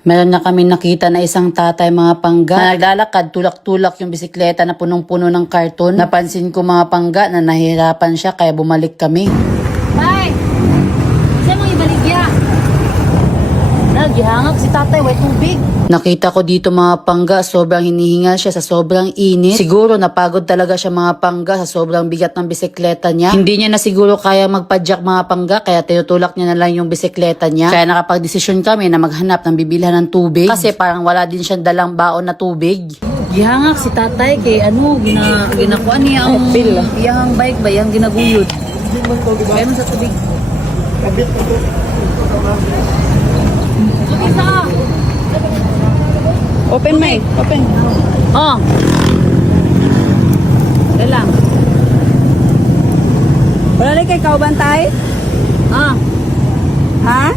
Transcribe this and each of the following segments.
Meron na kami nakita na isang tatay mga pangga na naglalakad, tulak-tulak yung bisikleta na punong-puno ng karton. Napansin ko mga pangga na nahihirapan siya kaya bumalik kami. Bay! Saan mo ibaligya? Naghihangak si tatay, way tubig. Nakita ko dito mga pangga, sobrang hinihingal siya sa sobrang init. Siguro napagod talaga siya mga pangga sa sobrang bigat ng bisikleta niya. Hindi niya na siguro kaya magpadyak mga pangga, kaya tinutulak niya na lang yung bisikleta niya. Kaya nakapagdesisyon kami na maghanap ng bibilhan ng tubig. Kasi parang wala din siyang dalang baon na tubig. Gihangak si tatay kay ginakuan niya ang iyang bike ba, iyang ginaguyod. Kaya mo sa tubig. Isa! Open mic, open. Oh! Dalang. Wala rin kay kaubantay? Ah! Ha?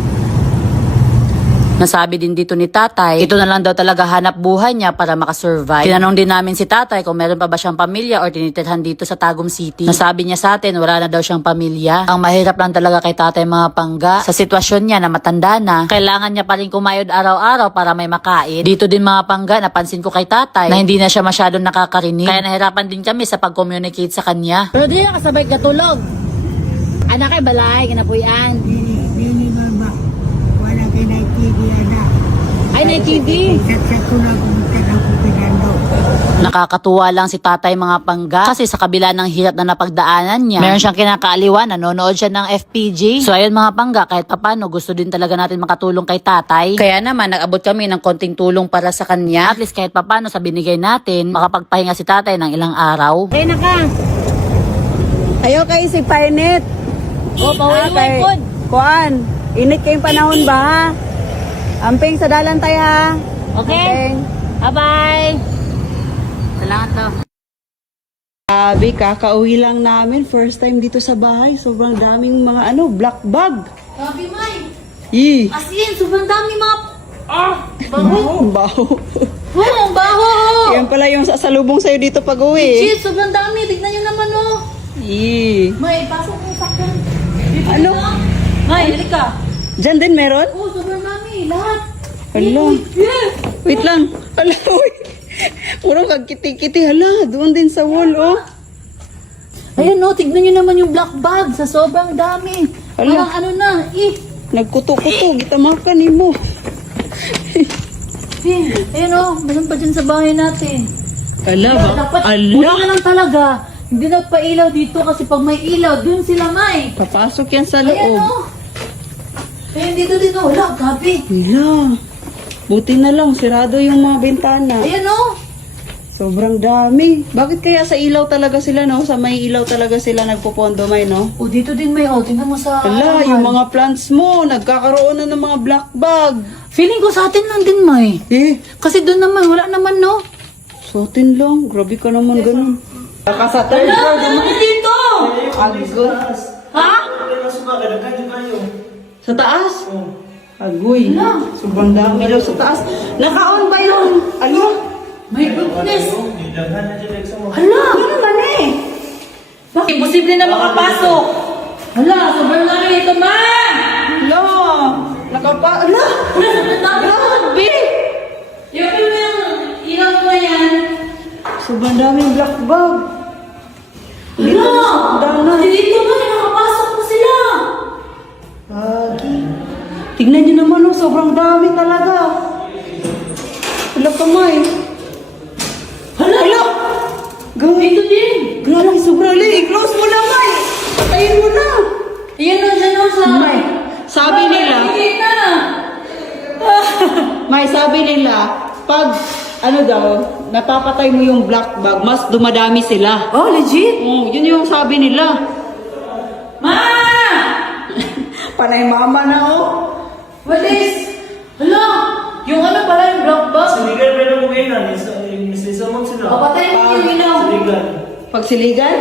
Nasabi din dito ni tatay, ito na lang daw talaga hanap buhay niya para makasurvive. Tinanong din namin si tatay kung meron pa ba siyang pamilya or tinitirhan dito sa Tagum City. Nasabi niya sa atin, wala na daw siyang pamilya. Ang mahirap lang talaga kay tatay mga pangga, sa sitwasyon niya na matanda na, kailangan niya pa rin kumayod araw-araw para may makain. Dito din mga pangga, napansin ko kay tatay na hindi na siya masyadong nakakarinig. Kaya nahirapan din kami sa pag-communicate sa kanya. Pero di na kasabay katulog. Anak kay balay, kinapuyan. Dili mama, wala kay na TV anak. Ay, na TV. Saksak ko na kung tanaw ko pinando. Nakakatuwa lang si tatay mga pangga kasi sa kabila ng hirap na napagdaanan niya, meron siyang kinakaaliwan, nanonood siya ng FPG. So ayun mga pangga, kahit papano gusto din talaga natin makatulong kay tatay. Kaya naman nag-abot kami ng konting tulong para sa kanya. At least kahit papano sa binigay natin, makapagpahinga si tatay ng ilang araw. Ay, naka. Ayaw kay si Painet. Oh, paway-way po. Kuan, init kayong panahon ba ha? Amping sa dalan tayo ha? Okay? Amping. Bye-bye. Salamat daw. Sabi, kakauwi lang namin. First time dito sa bahay. Sobrang daming mga black bag. Sabi, May. Ih, As in, sobrang dami mga... baho. Baho. Oh, ang baho. Yan pala yung sasalubong sa'yo dito pag uwi. Shit, sobrang dami. Tignan nyo naman, oh. Ih. May, pasok mo sa akin. Ano? May, halika. Diyan din meron? Oh, sobrang dami. Lahat. Hala. Wait lang. Hala, wait. Puro kagkiti-kiti. Hala, doon din sa wall, oh. Ayan, oh, tignan nyo naman yung black bag sa sobrang dami. Ala. Parang ano na, Nagkuto-kuto. Gitamakan ni mo. Ayan, oh, meron pa dyan sa bahay natin. Hala ba? Dapat, Ala. buti na lang talaga. Hindi nagpa-ilaw dito kasi pag may ilaw, dun sila, May. Papasok yan sa Ayan, loob. oh. Ayan, dito din, oh. Wala, gabi. Hala. Buti na lang, sirado yung mga bintana. Ayan, oh. Sobrang dami. Bakit kaya sa ilaw talaga sila, no? Sa may ilaw talaga sila nagpupondo, may, no? Oh, dito din may, oh. Tingnan mo sa... Hala, yung mga plants mo, nagkakaroon na ng mga black bag. Feeling ko sa atin lang din, May. Eh, Kasi doon naman, wala naman, no? sa atin lang. Grabe ka naman ganun. Saka sa third floor, Ano dito? Agoy. Ha? Sa taas? Agoy. Sobrang dami daw sa taas. Naka-on ba yung... Ano? My goodness. Hala, ano man eh? Bakit? Imposible na makapasok. Hala, sobrang dami ito, Ma! Hala. Hala. Hala, sobrang dami ito. Grabe. Yung ilaw mo yan. Sobrang daming black bag. Hala! Dana. Kasi dito ba, nakapasok mo sila? Tignan niyo naman, oh, sobrang dami talaga. Hala pa, May. Hala! Gawin. Dito din. Grabe, sobrang li. I-close mo na, May. Patayin mo na. Ayan o, dyan o sa... May, sabi nila, Hindi na. May, sabi nila, pag, ano daw, napapatay mo yung black bag, mas dumadami sila. Oh, legit? Yun yung sabi nila. Ma! Panay mama na, oh. What is? Hala! Yung ano pala, yung black box? Siligan pa na mo ngayon, isa mo sila. O, patayin mo yung ilaw. Siligan. Pagsiligan?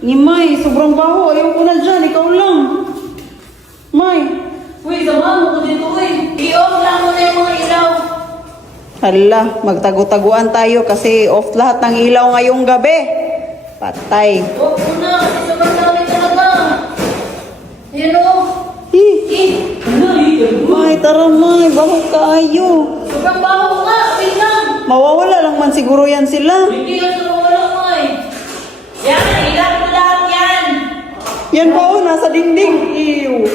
Ni May, sobrang baho. Ayaw ko na dyan, ikaw lang. May. Uy, sama mo ko dito, uy. I-off lang mo na yung mga ilaw. Hala, magtago-taguan tayo kasi off lahat ng ilaw ngayong gabi. Patay. Off mo na, kasi sobrang dami talaga. Ayan o. Eh, Tara, May. Baho kaayo. Sobrang baho nga. Wait lang. Mawawala lang man siguro yan sila. Hindi ka sa wala mo eh. Yan, ilan mo lahat yan. Yan pa oh, nasa dingding. Ew.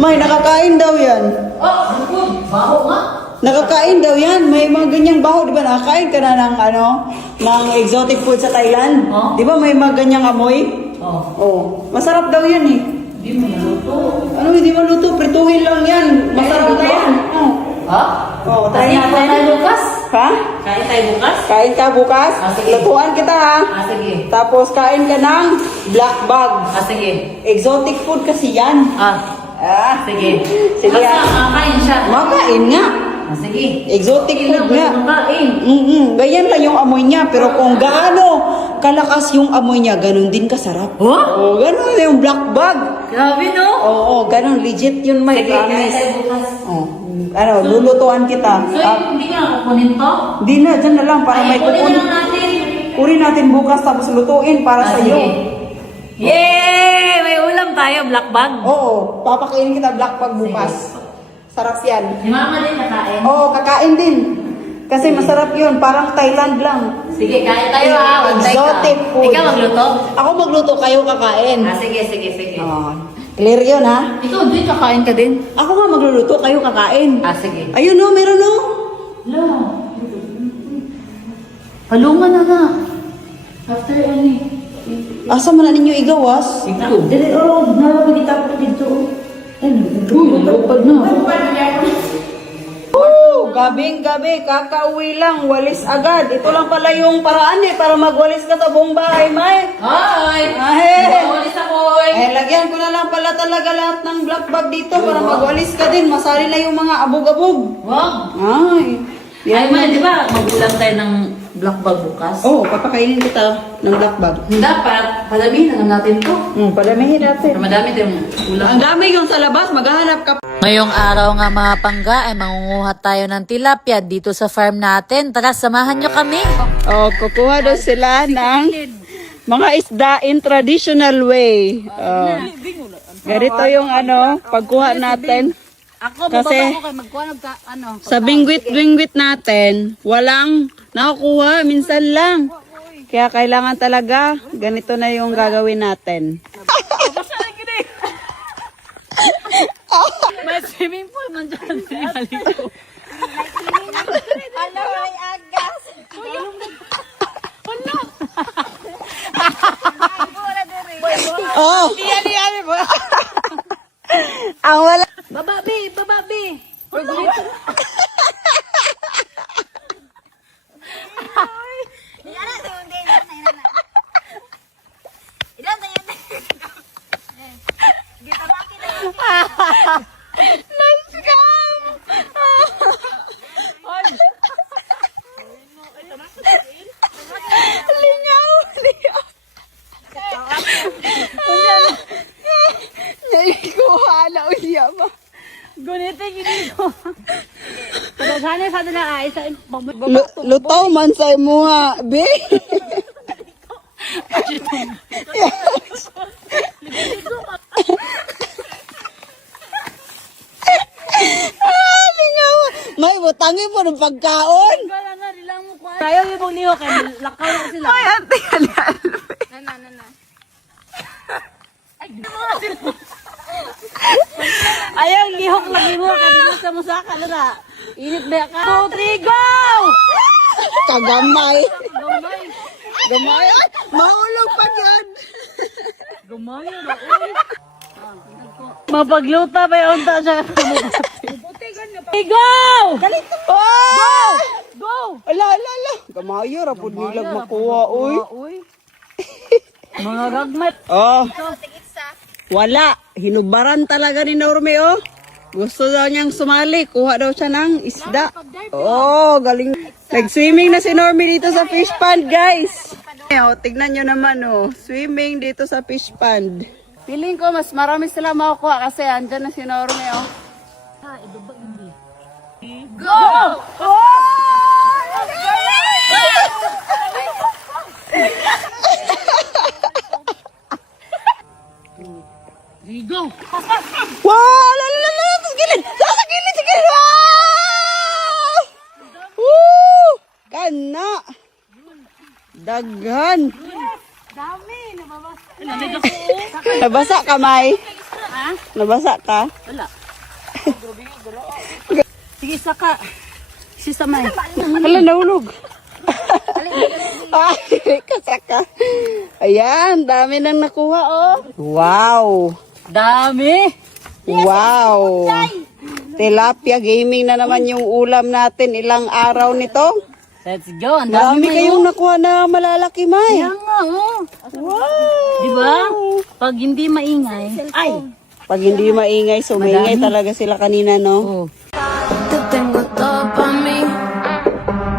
May, nakakain daw yan. Oh, good. Baho nga. Nakakain daw yan. May mga ganyang baho, di ba? Nakakain ka na ng ng exotic food sa Thailand. Oh. Di ba may mga ganyang amoy? Oh, Oh, masarap daw yan eh. hindi mo naluto. Ano, hindi maluto? Prituhin lang yan. Masarap na yan. Oh. Ha? Oh, try Kasi tayo natin. bukas. Ha? Kain tayo bukas? Kain ka bukas? Ah, sige. Lutuan kita ha. Sige. Tapos kain ka ng black bag. Sige. Exotic food kasi yan. Ah, Sige. Sige. Basta kakain siya. makain nga. Sige. Exotic food nga. Kakain. Ganyan lang yung amoy niya. Pero kung gaano kalakas yung amoy niya, ganun din kasarap. Huh? Oh, ganun yung black bag. Grabe no? Oo, ganun. Legit yun, may Sige, kain promise. tayo bukas. Oh, lulutuan kita. So, hindi ko na kukunin to? Di na, dyan na lang para may kunin kukunin. na lang natin. Kunin natin bukas tapos lutuin para sa iyo. Sige. Yay! May ulam tayo, black bag. Oo, papakainin kita black bag bukas. Sarap yan. Si mama din nakain. Oo, kakain din. Kasi masarap yun, parang Thailand lang. Sige, kain tayo ha. Huwag tayo Exotic ka. food. Ikaw magluto? Ako magluto, kayo kakain. Sige. Oo. Clear yun ha? Ikaw din, kakain ka din. Ako nga magluluto, kayo kakain. Sige. Ayun no, meron no. Lo. Halungan na. After any. Asa man na ninyo igawas? Ikaw. Dili, nakapagitap ko dito. Lupad na. Gabing-gabi, kakauwi lang, walis agad. Ito lang pala yung paraan para magwalis ka sa buong bahay, May. Hi! Ay, Walis ako eh. lagyan ko na lang pala talaga lahat ng black bag dito para magwalis ka din. Masali na yung mga abog-abog. Wag. Ay. Ay, man, di ba, magulang tayo ng black bag bukas? Oo, papakainin kita ng black bag. Dapat, palamihin na natin to. Padamihin natin. Para madami tayong ulam. Ang dami yung sa labas, maghahanap ka. Ngayong araw nga mga pangga ay mangunguha tayo ng tilapia dito sa farm natin. Tara, samahan nyo kami. Oh, kukuha daw sila ng mga isda in traditional way. Oh. Ganito yung pagkuha natin. Kasi sa bingwit-bingwit natin, walang nakukuha, minsan lang. Kaya kailangan talaga, ganito na yung gagawin natin. May swimming pool man dyan. Sinaligo. Oh! Ang wala. Bababi! Lutaw man sa imuha, be. Lingaw. May butangin po ng pagkaon. Tayo yung pagliho kay lakaw na sila. Ay, ate, halal. Ayaw, lihok lagi mo. Kanina sa musaka na. Init ba ka? 2, 3, go! Kagamay. Gamay. Mahulog pa yan. Gumayo na. Mapagluta ba yung unta siya? Go! Oh! Go! Ala. Gamayo, rapod nilag makuha, uy. Mga ragmat. Oh. Wala. Hinubaran talaga ni Norme, oh. Gusto daw niyang sumali. Kuha daw siya ng isda. Oh, galing. Nag-swimming na si Norme dito sa fish pond, guys. Oh, tignan nyo naman, oh. Swimming dito sa fish pond. Feeling ko, mas marami sila makukuha kasi andyan na si Norme, oh. Go! Go! Wow! Lala! Sa gilid! Sa gilid! Daghan. Nabasa ka, May? Nabasa ka? Wala. Sige, saka. Sisamay. Hala, nahulog. Ay, kasaka. Ayan, dami nang nakuha, oh. Wow. Dami. Wow. Tilapia gaming na naman yung ulam natin. Ilang araw nito? Let's go. Ang Marami dami kayong nakuha na malalaki, May. Kaya nga, oh. Wow. Diba? Pag hindi maingay. Ay. Pag hindi maingay, sumingay talaga sila kanina, no? Oh. Te tengo todo pa' mí.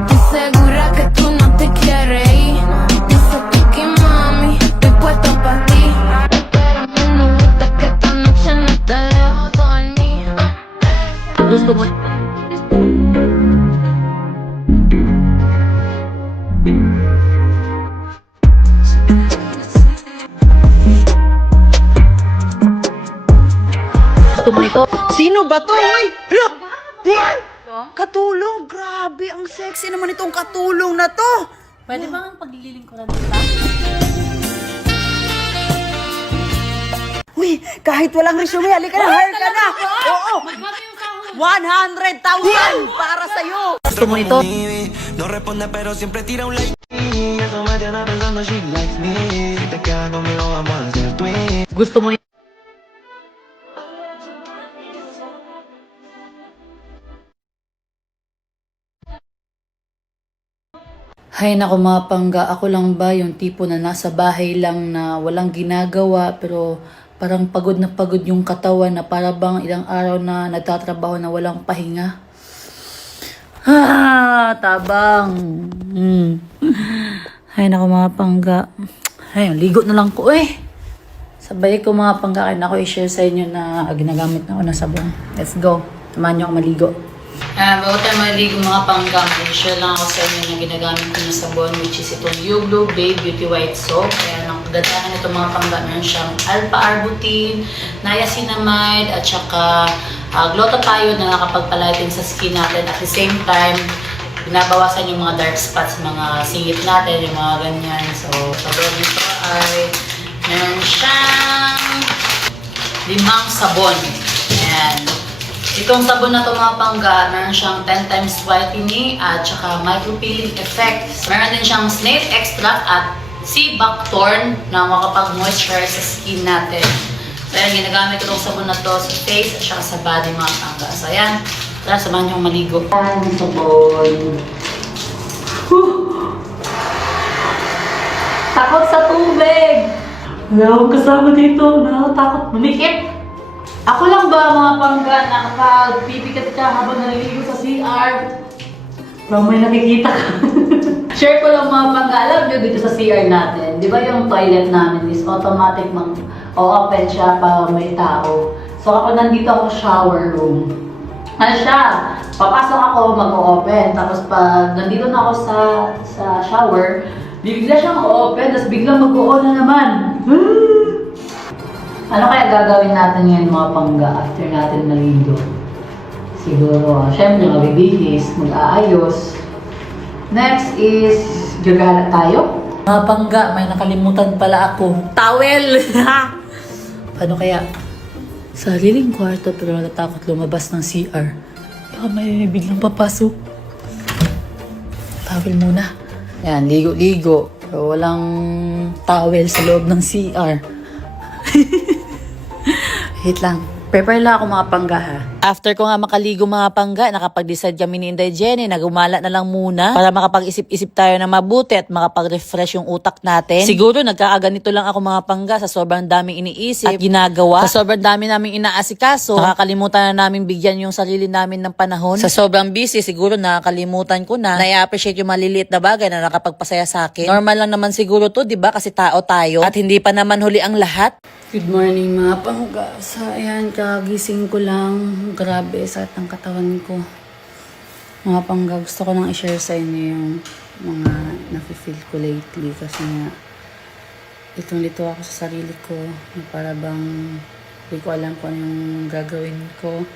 Estoy segura que tú no te quieres ir. Dice tú que mami, estoy puesto pa' ti. Pero a mí me gusta que esta noche no te dejo dormir. Gusto mo. Gusto mo ito? Sino ba to? Uy! Hala! Katulong! Grabe! Ang sexy naman itong katulong na to! Pwede ba ang paglilingkuran nila? Uy! Kahit walang resume, halika na! Hire ka na! Oo! 100,000 para sa'yo! Gusto mo ito? No responde pero siempre tira un like. Eso me tiene pensando she likes me. Si te quedas conmigo vamos a hacer twin. Gusto mo ito? Hay nako mga pangga, ako lang ba yung tipo na nasa bahay lang na walang ginagawa pero parang pagod na pagod yung katawan na para bang ilang araw na nagtatrabaho na walang pahinga. Tabang. Hay nako mga pangga. Hay, ligo na lang ko eh. Sabay ko mga pangga, kaya ako i-share sa inyo na ginagamit na ako ng sabon. Let's go. Samahan niyo ako maligo. Bago tayo maligo mga pangga, i-share lang ako sa inyo na ginagamit ko na sabon, which is itong Yuglo Babe Beauty White Soap. Kaya nakagandaan nito mga pangga, meron siyang alpha-arbutin, niacinamide, at saka glutathione na nakapagpalighting sa skin natin. At the same time, binabawasan yung mga dark spots, mga singit natin, yung mga ganyan. So, sa loob nito ay meron siyang 5 sabon. Ayan. Itong sabon na ito mga pangga, meron siyang 10 times whitening at saka micropeeling effect. Meron din siyang snail extract at sea buckthorn na makapag-moisturize sa skin natin. So ayan, ginagamit ko itong sabon na ito sa face at saka sa body mga pangga. So ayan, tara samahan niyong maligo. Ayan, sabon. Takot sa tubig! Wala akong kasama dito. Nakakatakot. Manikip. Ako lang ba mga pangga na kapag pipikat ka habang naliligo sa CR? Parang may nakikita ka. Share ko lang mga pangga. Alam nyo dito sa CR natin, di ba yung toilet namin is automatic open siya pa may tao. So ako nandito ako shower room. Ano siya? Papasok ako, mag-open. Tapos pag nandito na ako sa shower, bigla siyang open, tapos biglang mag-on na naman. Ano kaya gagawin natin ngayon mga pangga after natin maligo? Siguro, syempre mabibihis, mag-aayos. Next is, gagala tayo. Mga pangga, may nakalimutan pala ako. Towel! Ano kaya? Sariling kwarto pero natatakot lumabas ng CR. Baka may biglang papasok. Towel muna. Yan, ligo-ligo. Pero walang towel sa loob ng CR. Wait lang. Prepare lang ako mga pangga ha. After ko nga makaligo mga pangga, nakapag-decide kami ni Inday Jenny na gumala na lang muna para makapag-isip-isip tayo na mabuti at makapag-refresh yung utak natin. Siguro nagkakaganito lang ako mga pangga sa sobrang daming iniisip at ginagawa. Sa sobrang dami naming inaasikaso, nakakalimutan na namin bigyan yung sarili namin ng panahon. Sa sobrang busy, siguro nakakalimutan ko na i-appreciate yung maliliit na bagay na nakapagpasaya sa akin. Normal lang naman siguro to, di ba? Kasi tao tayo at hindi pa naman huli ang lahat. Good morning mga pangga. So ayan, kagising ko lang. Grabe, sakit ng katawan ko. Mga pangga, gusto ko lang i-share sa inyo yung mga nafe-feel ko lately. Kasi nga, litong-lito ako sa sarili ko. Na para bang hindi ko alam kung anong gagawin ko.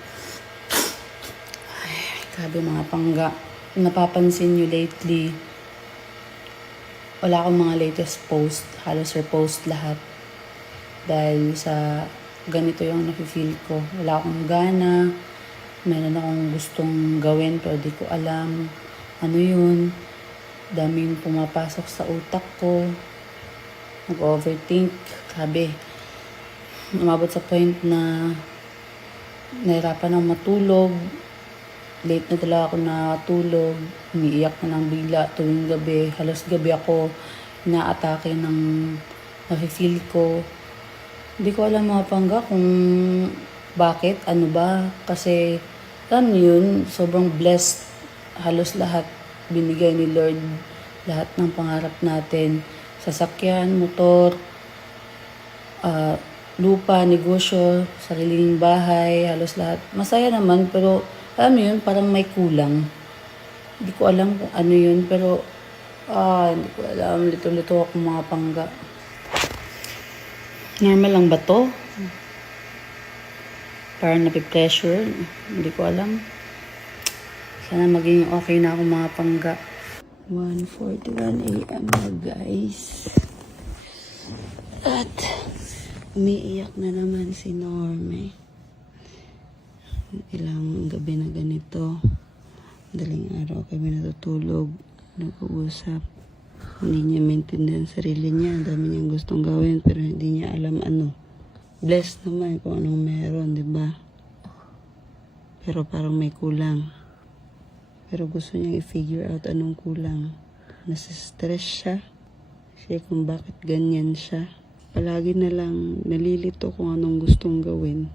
Ay, grabe mga pangga. Napapansin nyo lately, Wala akong mga latest post. Halos repost lahat. Dahil sa ganito yung nafe-feel ko. Wala akong gana. Meron akong gustong gawin pero di ko alam ano yun. Daming pumapasok sa utak ko. Nag-overthink. Sabi, umabot sa point na nahirapan akong matulog. Late na talaga ako nakatulog. Umiiyak na ng bigla tuwing gabi. Halos gabi ako inaatake ng nafe-feel ko. Hindi ko alam mga pangga kung bakit, ano ba. Kasi, alam niyo yun, sobrang blessed. Halos lahat binigay ni Lord. Lahat ng pangarap natin. Sasakyan, motor, lupa, negosyo, sariling bahay, halos lahat. Masaya naman, pero alam mo yun, parang may kulang. Hindi ko alam kung ano yun, pero hindi ko alam. Lito-lito ako mga pangga. Normal lang ba to? Parang napipressure. Hindi ko alam. Sana maging okay na ako mga pangga. 1:41 a.m. na guys. At umiiyak na naman si Norme. Ilang gabi na ganito. Daling araw kami natutulog. Nag-uusap. Hindi niya maintindihan sarili niya. Dami niyang gustong gawin pero hindi niya alam ano. Blessed naman kung anong meron, di ba? Pero parang may kulang. Pero gusto niyang i-figure out anong kulang. Nasa-stress siya. Siya kung bakit ganyan siya. Palagi na lang nalilito kung anong gustong gawin.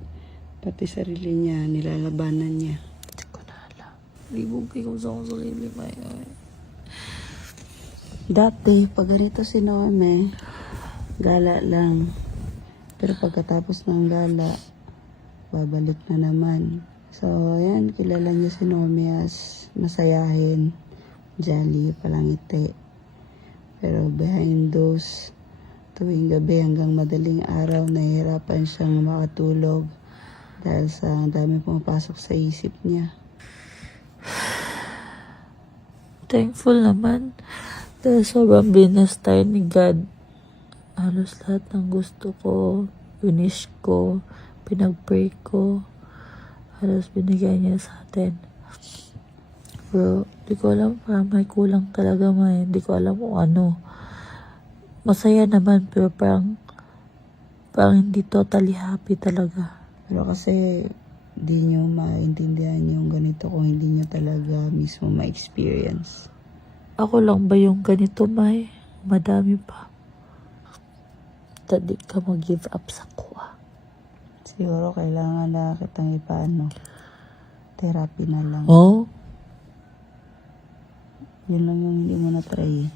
Pati sarili niya, nilalabanan niya. Hindi ko na alam. Libog ko sa akong sarili pa yun. Dati, pag ganito si Norme, gala lang. Pero pagkatapos ng gala, babalik na naman. So, ayan, kilala niya si Norme as masayahin, jolly, palangiti. Pero behind those, tuwing gabi hanggang madaling araw, nahihirapan siyang makatulog dahil sa dami pumapasok sa isip niya. Thankful naman. Dahil sobrang binas tayo ni God. Halos lahat ng gusto ko, finish ko, pinag-pray ko. Halos binigay niya sa atin. Pero, di ko alam, parang may kulang talaga may. Di ko alam kung ano. Masaya naman, pero parang hindi totally happy talaga. Pero kasi, di nyo maintindihan yung ganito kung hindi nyo talaga mismo ma-experience. Ako lang ba yung ganito, May? Madami pa. Tadi ka mag-give up sa kuha. Siguro kailangan na kitang ipaano. Therapy na lang. Oh? Yun lang yung hindi mo na-try.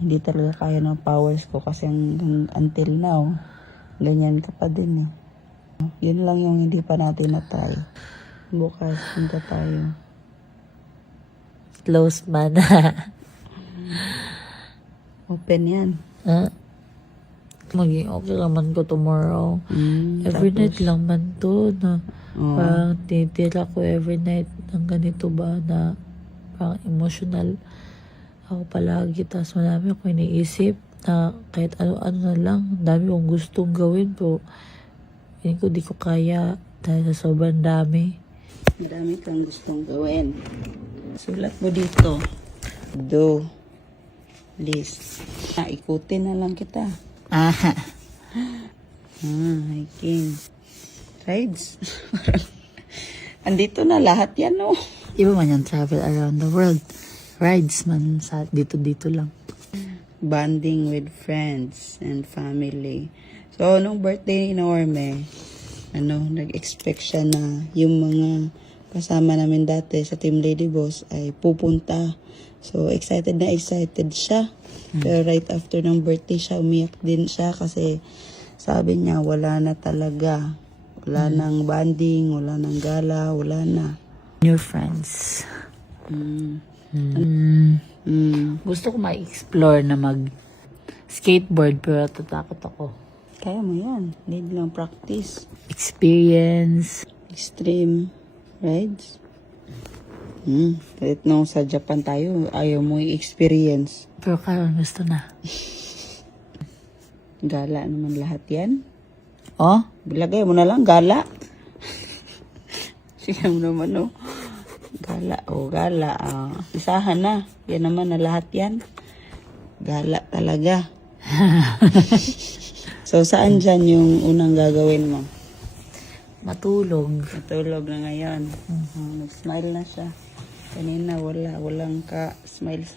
Hindi talaga kaya ng powers ko kasi until now, ganyan ka pa din eh. Yun lang yung hindi pa natin na-try. Bukas, punta tayo. Close man. Open yan. Maging okay naman ko tomorrow. Every Tapos, night lang man to na Oo. parang tinitira ko every night ng ganito ba na parang emotional ako palagi. Tapos marami ako iniisip na kahit ano-ano na lang. Dami kong gustong gawin pero hindi ko di ko kaya dahil sa sobrang dami. Marami kang gustong gawin. Sulat mo dito. Do. List. Ikutin na lang kita. Hiking. Rides. Andito na lahat yan, no? Iba man yung travel around the world. Rides man sa dito-dito lang. Bonding with friends and family. So, nung birthday ni Norme, nag-expect siya na yung mga kasama namin dati sa Team Lady Boss ay pupunta. So, excited na excited siya. Pero right after ng birthday siya, umiyak din siya kasi sabi niya wala na talaga. Wala nang bonding, wala nang gala, wala na. New friends. Gusto ko ma-explore na mag-skateboard pero tatakot ako. Kaya mo yan. Need lang practice. Experience. Extreme rides. Kahit nung sa Japan tayo, ayaw mo i-experience. Pero karon gusto na. Gala naman lahat yan. Oh? Lagay mo na lang, gala. Sige mo naman, no? Gala, gala. Isahan na. Yan naman na lahat yan. Gala talaga. So, saan dyan yung unang gagawin mo? Matulog. Natulog na ngayon. Nag-smile na siya. Kanina walang ka smile.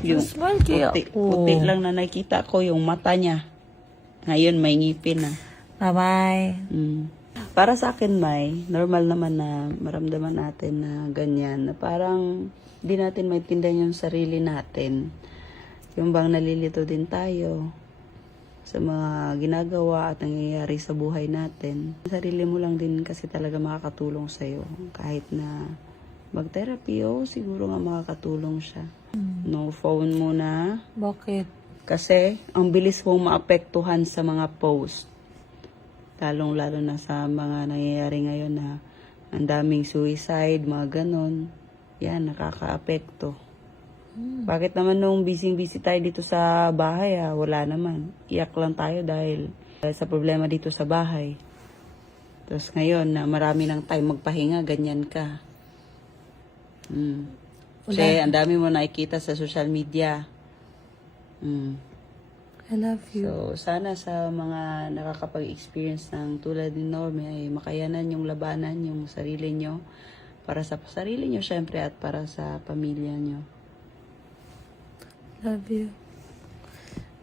Yung Smile kaya puti lang na nakita ko yung mata niya. Ngayon may ngipin na. Bye-bye. Para sa akin, May, normal naman na maramdaman natin na ganyan. Na parang di natin maintindihan yung sarili natin. Yung bang nalilito din tayo sa mga ginagawa at nangyayari sa buhay natin. Sarili mo lang din kasi talaga makakatulong sa'yo. Kahit na mag-therapy, siguro nga makakatulong siya. No phone muna. Bakit? Kasi ang bilis mong maapektuhan sa mga post. Lalong-lalo na sa mga nangyayari ngayon na ang daming suicide, mga ganon. Yan, nakaka-apekto. Bakit naman nung busy-busy tayo dito sa bahay, wala naman. Iyak lang tayo dahil sa problema dito sa bahay. Tapos ngayon, na marami ng time magpahinga, ganyan ka. Kasi ang dami mo nakikita sa social media. I love you. So, sana sa mga nakakapag-experience ng tulad ni Normie ay makayanan yung labanan, yung sarili nyo. Para sa sarili nyo, syempre, at para sa pamilya nyo. Love you.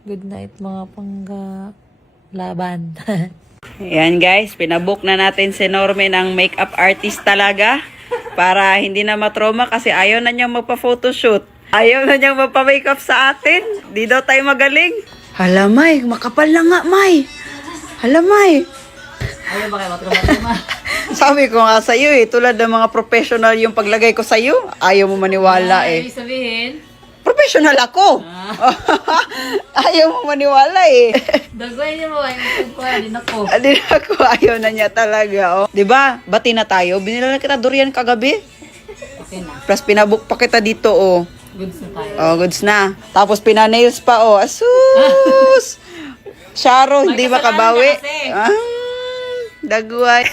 Good night mga laban. Ayan guys, pinabook na natin si Normie ng makeup artist talaga. Para hindi na matrauma kasi ayaw na niyang magpa-photoshoot. Ayaw na niyang magpa-makeup sa atin. Di daw tayo magaling. Hala, May. Makapal na nga, May. Hala, May. Ayaw ba kayo matrauma? Sabi ko nga sa'yo tulad ng mga professional yung paglagay ko sa'yo, ayaw mo maniwala Ibig sabihin, Professional ako. Ayaw mo maniwala dagway niyo mo, ay din ako. Din ako, ayaw na niya talaga. Diba? Bati na tayo. Binila na kita durian kagabi. Okay na. Plus pinabook pa kita dito, Goods na tayo. goods na. Tapos pina-nails pa, Asus! Sharo, hindi makabawi. Dagway.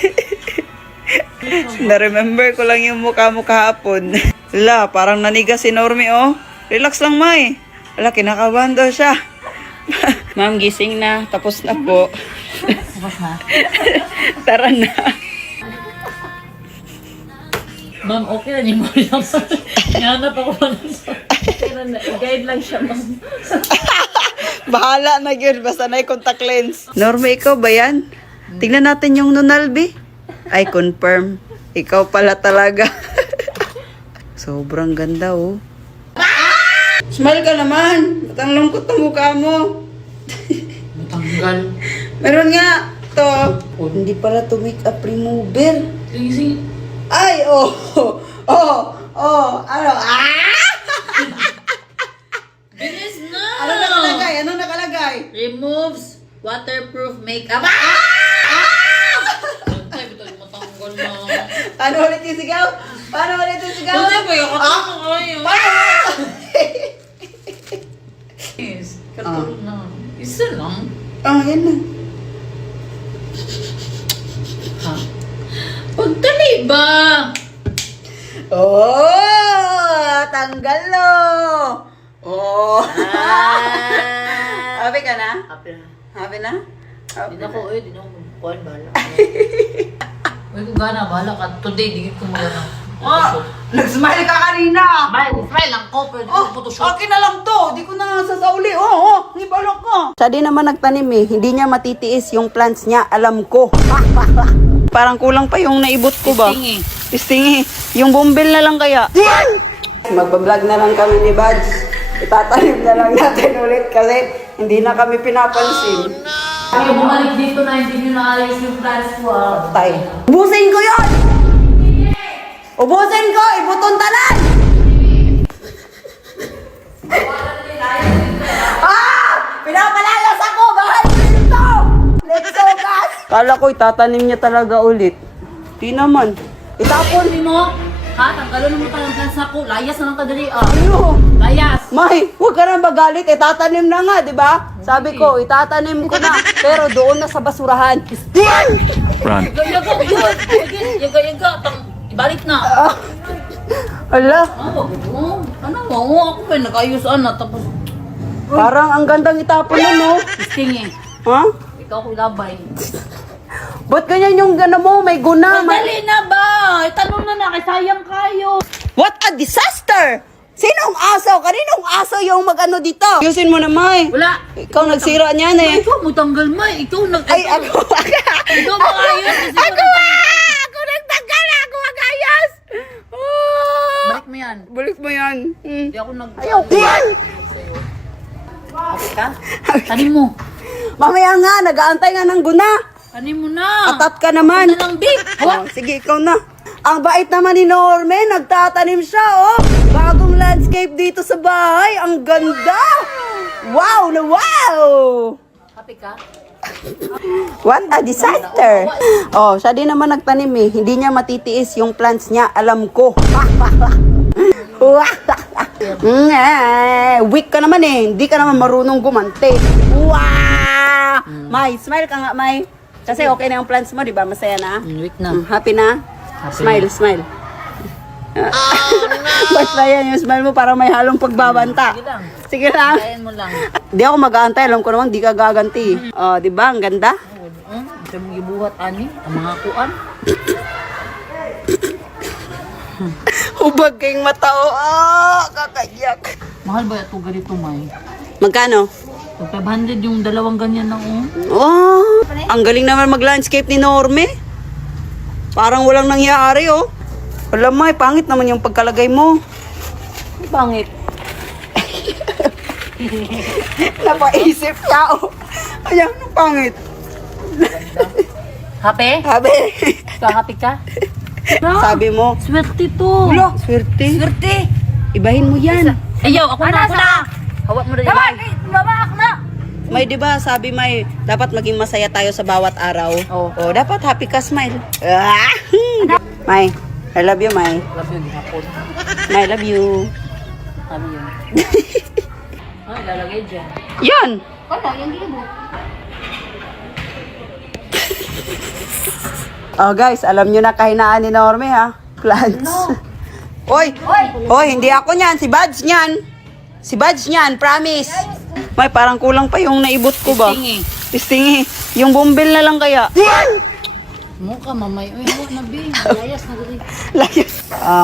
Na-remember ko lang yung mukha mo kahapon. Wala, parang naniga si Normie, Relax lang, May. Wala, kinakabahan daw siya. Ma'am, gising na. Tapos na po. Tapos na. Tara na. Ma'am, okay na niyo mo lang. Nanap ako pa ng guide lang siya, ma'am. Bahala na yun. Basta na contact lens. Normie, ikaw ba yan? Tingnan natin yung Nunalbi. Ay, confirm. Ikaw pala talaga. Sobrang ganda, Smile ka naman. Ba't ang lungkot ng mukha mo? Matanggal. Meron nga. To. Hindi pala to makeup remover. Ay, ano? Bilis na! Ano nakalagay? Removes waterproof makeup. Ay, bito matanggal na. Paano ulit yung sigaw? Hindi ba yung katulong kayo? Yes, katulong na. Isa lang. Yan na. Ha? Pagdali ba? Tanggal Happy ka na? Happy na? Di na ko, di na ko magkuhan, bahala. Uy, kung gana, bahala ka. Today, di ko magana. Nag-smile ka kanina. Smile lang ko, pero di ko photoshop. Okay na lang to. Di ko na sasauli. Ibalok ko. Siya din naman nagtanim Hindi niya matitiis yung plants niya. Alam ko. Parang kulang pa yung naibot ko ba? Istingi. Yung bumbil na lang kaya. Magbablog na lang kami ni Bads. Itatanim na lang natin ulit kasi hindi na kami pinapansin. Kaya bumalik dito na hindi nyo naayos yung plans ko, Tay. Ubusin ko yun! Ubusin ko! Ibuton tanan! Pinapalalas ako! Bahal ko dito! Let's go, guys! Kala ko itatanim niya talaga ulit. Di naman. Itapon. Hindi mo? Ha? Tanggalon mo pa ng plants na ko. Layas na lang ka dali. Ano? Layas. May, huwag ka nang magalit. Itatanim na nga, di ba? Sabi ko, itatanim ko na. Pero doon na sa basurahan. Yaga-yaga. Yaga-yaga. Ibalik na. Ala, Ano mo? Ako pa nag-ayusan na. Tapos, parang ang gandang itapon na, no? sting eh. Ha? Ikaw ko labay. Ba't ganyan yung gana mo? May guna. Madali na ba? Itanong na na. Sayang kayo. What a disaster! Sinong aso? Kaninong aso yung mag-ano dito? Ayusin mo na, May. Wala. Ikaw nagsira niyan eh. Ikaw mo tanggal mo. Ikaw nag... Ay, ako. Ikaw mag-ayos. Ako nagtanggal. Ako mag-ayos. Oh. Balik mo yan. Balik mo yan. Hindi ako nag... Ayaw. Okay ka? Tanim mo. Mamaya nga, nag-aantay nga ng guna. Tanim mo na. Atat ka naman. Ano lang, big? Oh, sige, ikaw na. Ang bait naman ni Norme, nagtatanim siya, oh. Bagong landscape dito sa bahay. Ang ganda. Wow na wow. Happy ka? What a disaster. Oh, siya din naman nagtanim eh. Hindi niya matitiis yung plants niya. Alam ko. Weak ka naman eh. Hindi ka naman marunong gumante. Wow! May, smile ka nga, May. Kasi okay na yung plants mo, di ba? Masaya na? Week na. Happy na? Smile, smile. Basta yan yung smile mo para may halong pagbabanta. Sige lang. Sige lang. Kain mo lang. Di ako mag-aantay. Alam ko naman, di ka gaganti. Oh, di ba? Ang ganda. Ito mong ibuhat, ani. Ang mga kuan. Hubag kayong mata, oh. Kakayak. Mahal ba ito ganito, May? Magkano? Pag 500 yung dalawang ganyan na, Oh, ang galing naman mag-landscape ni Norme. Parang walang nangyari, oh. Alam mo, pangit naman yung pagkalagay mo. Pangit. Napaisip ka, oh. Ayan, pangit. Happy? Sabi. Happy ka? Sabi mo. Swerte to. Ulo, swerte. Swerte. Ibahin mo yan. Ayaw, ako na. Hawak mo na yan. Mama, ako na. May 'di ba sabi May, dapat maging masaya tayo sa bawat araw. Oo. Oh, dapat happy ka, smile. Ah! May, I love you, May. Love you, hapon. May, I love you. Sabi yun. Ay, lalagay dyan. Yan. Wala, yung gibo. Oh, guys, alam nyo na kahinaan ni Norme, ha? Plants. Oy! Oy, hindi ako niyan. Si Badge niyan. Si Badge niyan, promise. May, parang kulang pa yung naibot ko ba? Pistingi. Pistingi. Yung bumbil na lang kaya. Mukha, mamay. Uy, huwag na, Bing. Layas na dali.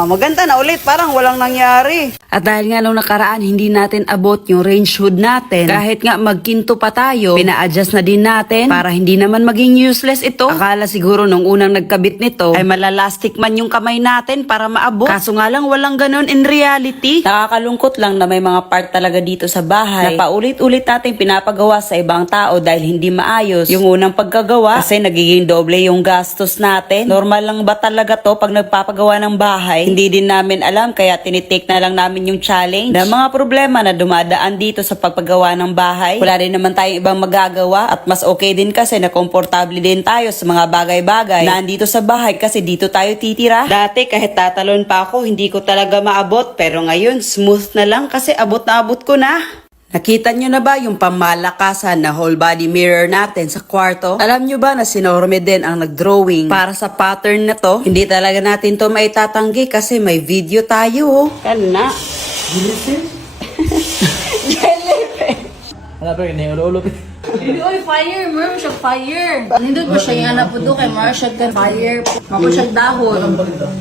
Maganda na ulit. Parang walang nangyari. At dahil nga nung nakaraan, hindi natin abot yung range hood natin. Kahit nga magkinto pa tayo, pina-adjust na din natin para hindi naman maging useless ito. Akala siguro nung unang nagkabit nito ay malalastik man yung kamay natin para maabot. Kaso nga lang walang ganon in reality. Nakakalungkot lang na may mga part talaga dito sa bahay na paulit-ulit natin pinapagawa sa ibang tao dahil hindi maayos yung unang pagkagawa kasi nagiging doble yung gastos natin. Normal lang ba talaga to pag nagpapagawa ng bahay? Hindi din namin alam kaya tinitake na lang namin yung challenge na mga problema na dumadaan dito sa pagpagawa ng bahay. Wala rin naman tayong ibang magagawa at mas okay din kasi na komportable din tayo sa mga bagay-bagay na andito sa bahay kasi dito tayo titira. Dati kahit tatalon pa ako hindi ko talaga maabot pero ngayon smooth na lang kasi abot na abot ko na. Nakita nyo na ba yung pamalakasan na whole body mirror natin sa kwarto? Alam nyo ba na si Norme din ang nag-drawing para sa pattern na to? Hindi talaga natin to maitatanggi kasi may video tayo. Oh. Kana. Wala pa rin, ulo-ulo. Uy, fire! Mar, siya fire! Nindot mo siya yung anak po doon kay Mar, siya ka fire. Mako siya dahon.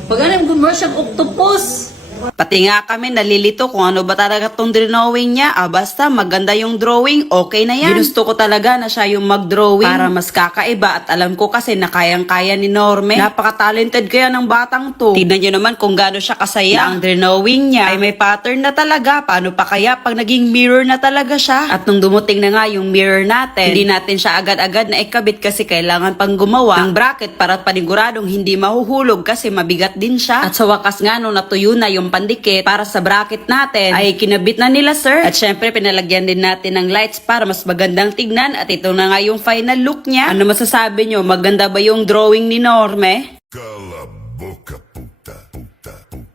Pag alam ko, Mar, siya octopus. Pati nga kami nalilito kung ano ba talaga tong drawing niya. Basta maganda yung drawing, okay na yan. Ginusto ko talaga na siya yung mag-drawing para mas kakaiba at alam ko kasi na kayang-kaya ni Norme. Napaka-talented kaya ng batang to. Tignan nyo naman kung gaano siya kasaya. Ang drawing niya ay may pattern na talaga. Paano pa kaya pag naging mirror na talaga siya? At nung dumuting na nga yung mirror natin, hindi natin siya agad-agad na ikabit kasi kailangan pang gumawa ng bracket para paniguradong hindi mahuhulog kasi mabigat din siya. At sa wakas nga nung natuyo na yung pandikit para sa bracket natin ay kinabit na nila sir. At syempre pinalagyan din natin ng lights para mas magandang tignan at ito na nga yung final look niya. Ano masasabi nyo? Maganda ba yung drawing ni Norme? Cala a boca, puta, puta, puta.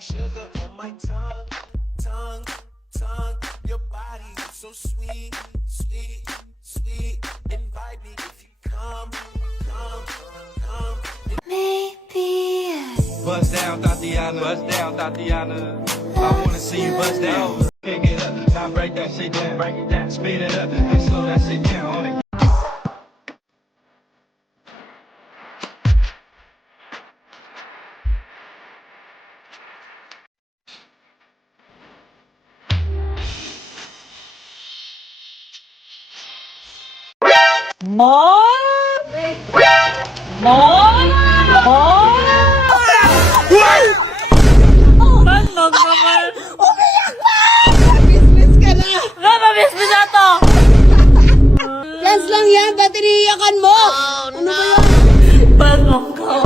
like sugar on my tongue, tongue, tongue. Your body is so sweet, sweet, sweet. Invite me if you come, come, come. Bust down, Tatiana. Bust down, Tatiana. I wanna see you bust down. Pick it up, now break that shit down. Break it down, speed it up, and slow that shit down. Manog naman. Bisbis ka na! Mababisbis na to. Plans lang yan, ba't iniiyakan mo? Ano ba yan? Manog ka.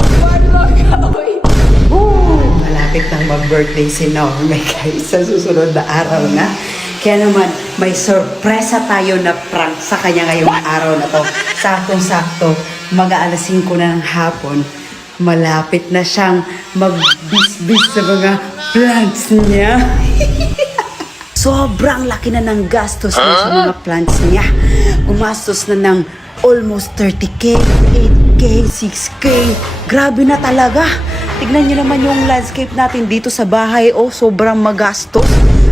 Malapit nang mag-birthday si Norme guys sa susunod na araw na. Kaya naman, may sorpresa tayo na prank sa kanya ngayong araw na to. Saktong-sakto, mag-aalas 5 na ng hapon. Malapit na siyang magbisbis sa mga plants niya. Sobrang laki na ng gastos niya sa mga plants niya. Gumastos na ng almost 30K, 8K, 6K. Grabe na talaga. Tignan niyo naman yung landscape natin dito sa bahay. Oh, sobrang magastos.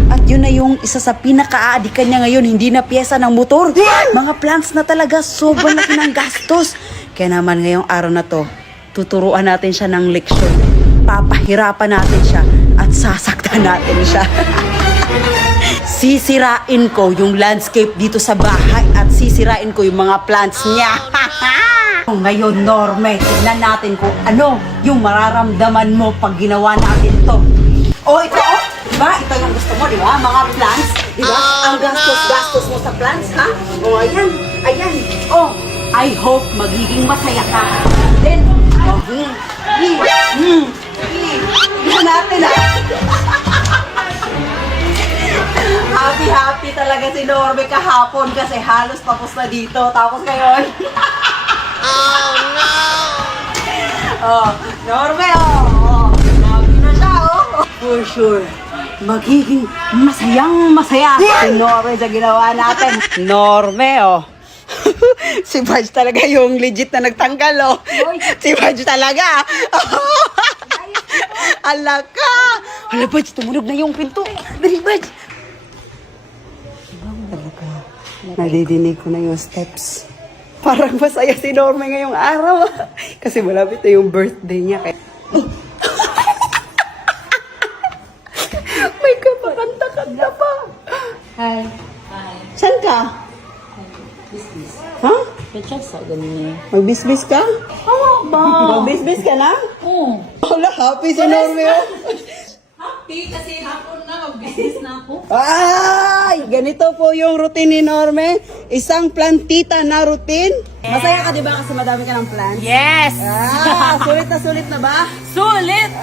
At yun na yung isa sa pinaka-aadikan niya ngayon. Hindi na pyesa ng motor. Mga plants na talaga. Sobrang laki ng gastos. Kaya naman ngayong araw na to, tuturuan natin siya ng leksyon. Papahirapan natin siya at sasaktan natin siya. Sisirain ko yung landscape dito sa bahay at sisirain ko yung mga plants niya. Ngayon, Norme, tignan natin kung ano yung mararamdaman mo pag ginawa natin to. Oh, ito oh. Diba? Ito yung gusto mo, diba? Mga plants. Diba? Ang gastos-gastos mo sa plants, ha? Oh, ayan. Ayan. Oh, I hope magiging masaya ka. Then, tignan natin, ha? Happy talaga si Norme kahapon kasi halos tapos na dito. Tapos ngayon. Oh, no! Oh, Norme, oh. Grabe na siya, oh. For sure, magiging masayang-masaya si Norme sa ginawa natin. Norme, oh. Si Badge talaga yung legit na nagtanggal, oh. Si Badge talaga. Ala ka! Ala, Badge, tumunog na yung pinto. Dali, Badge. Nadidinig ko na yung steps. Parang masaya si Norme ngayong araw. Kasi malapit na yung birthday niya. May kapakanta-kanta pa. Hi. Saan ka? Bisbis. Ha? Kachasa, ganun eh. Magbisbis ka? Oo ba? Magbisbis ka na? Oo. Wala, happy si Norme. Oh. Happy kasi hapon na, mag-business na ako. Ay! Ganito po yung routine ni Norme. Isang plantita na routine. Masaya ka diba kasi madami ka ng plants? Yes! Sulit na ba? Sulit!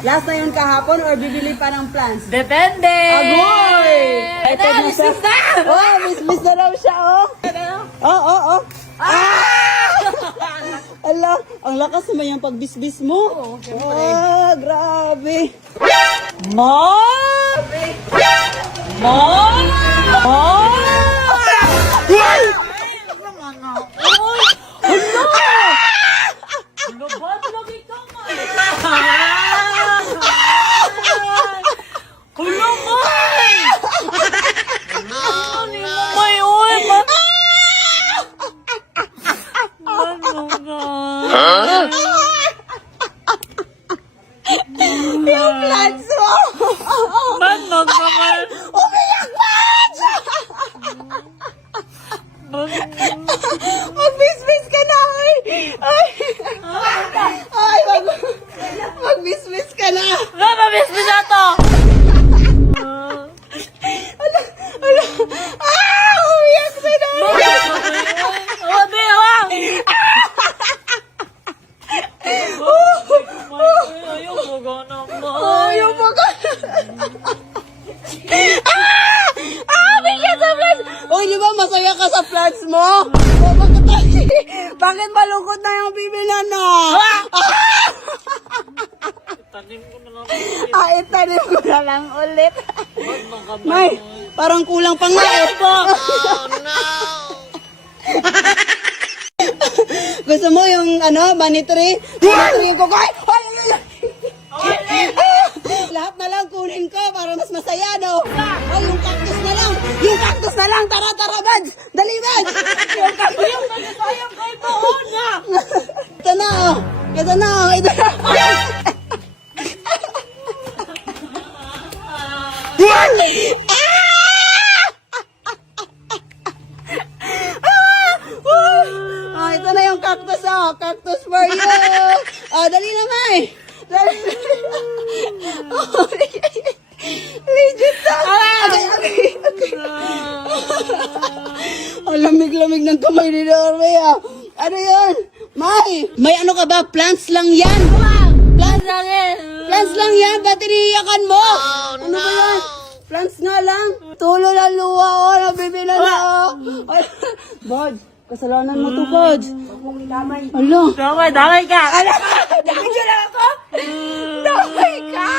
Last na yun kahapon or bibili pa ng plants? Depende! Agoy! Ito na siya. Business na! Oh, miss na daw siya, oh. Oh. Ala, ang lakas naman yung pagbisbis mo. Oo, syempre. Ah, grabe. Mom! Yung plants mo. Manog naman! Umiyak pa! Magbisbis ka na, ay! Magbisbis ka na! Mababisbis na to! Umiyak si Norme! Sabi lang! Ayaw mo naman! Ayaw mo ka! Bigyan sa plants! Uy, di ba masaya ka sa plants mo? O, bakit malungkot na yung bibilan na? Itanim ko na lang ulit. May, parang kulang pa nga eh. Gusto mo yung money tree? Money tree yung kukoy? Lahat na lang kunin ko para mas masaya, no? Oh, yung cactus na lang! Yung cactus na lang! Tara, Bads! Dali, Bads! Yung cactus! Yung sayang kayo pa, na! Ito na, oh! Ito na, oh! Ito na! Ah, ito na yung cactus, oh. Cactus for you. Ah, dali na, May. Dali. Oh, legit na. Okay. Ang lamig-lamig ng kamay ni Norway, ah. Ano yan? May ano ka ba? Plants lang yan. Plants lang yan. Plants lang yan. Ba't iniiyakan mo? Ano ba yan? Plants nga lang. Tulo na luwa, oh. Nabibila na, oh. Bod, kasalanan mo to, Bod. Alo. Damay ka! Damay ka lang ako? Damay ka!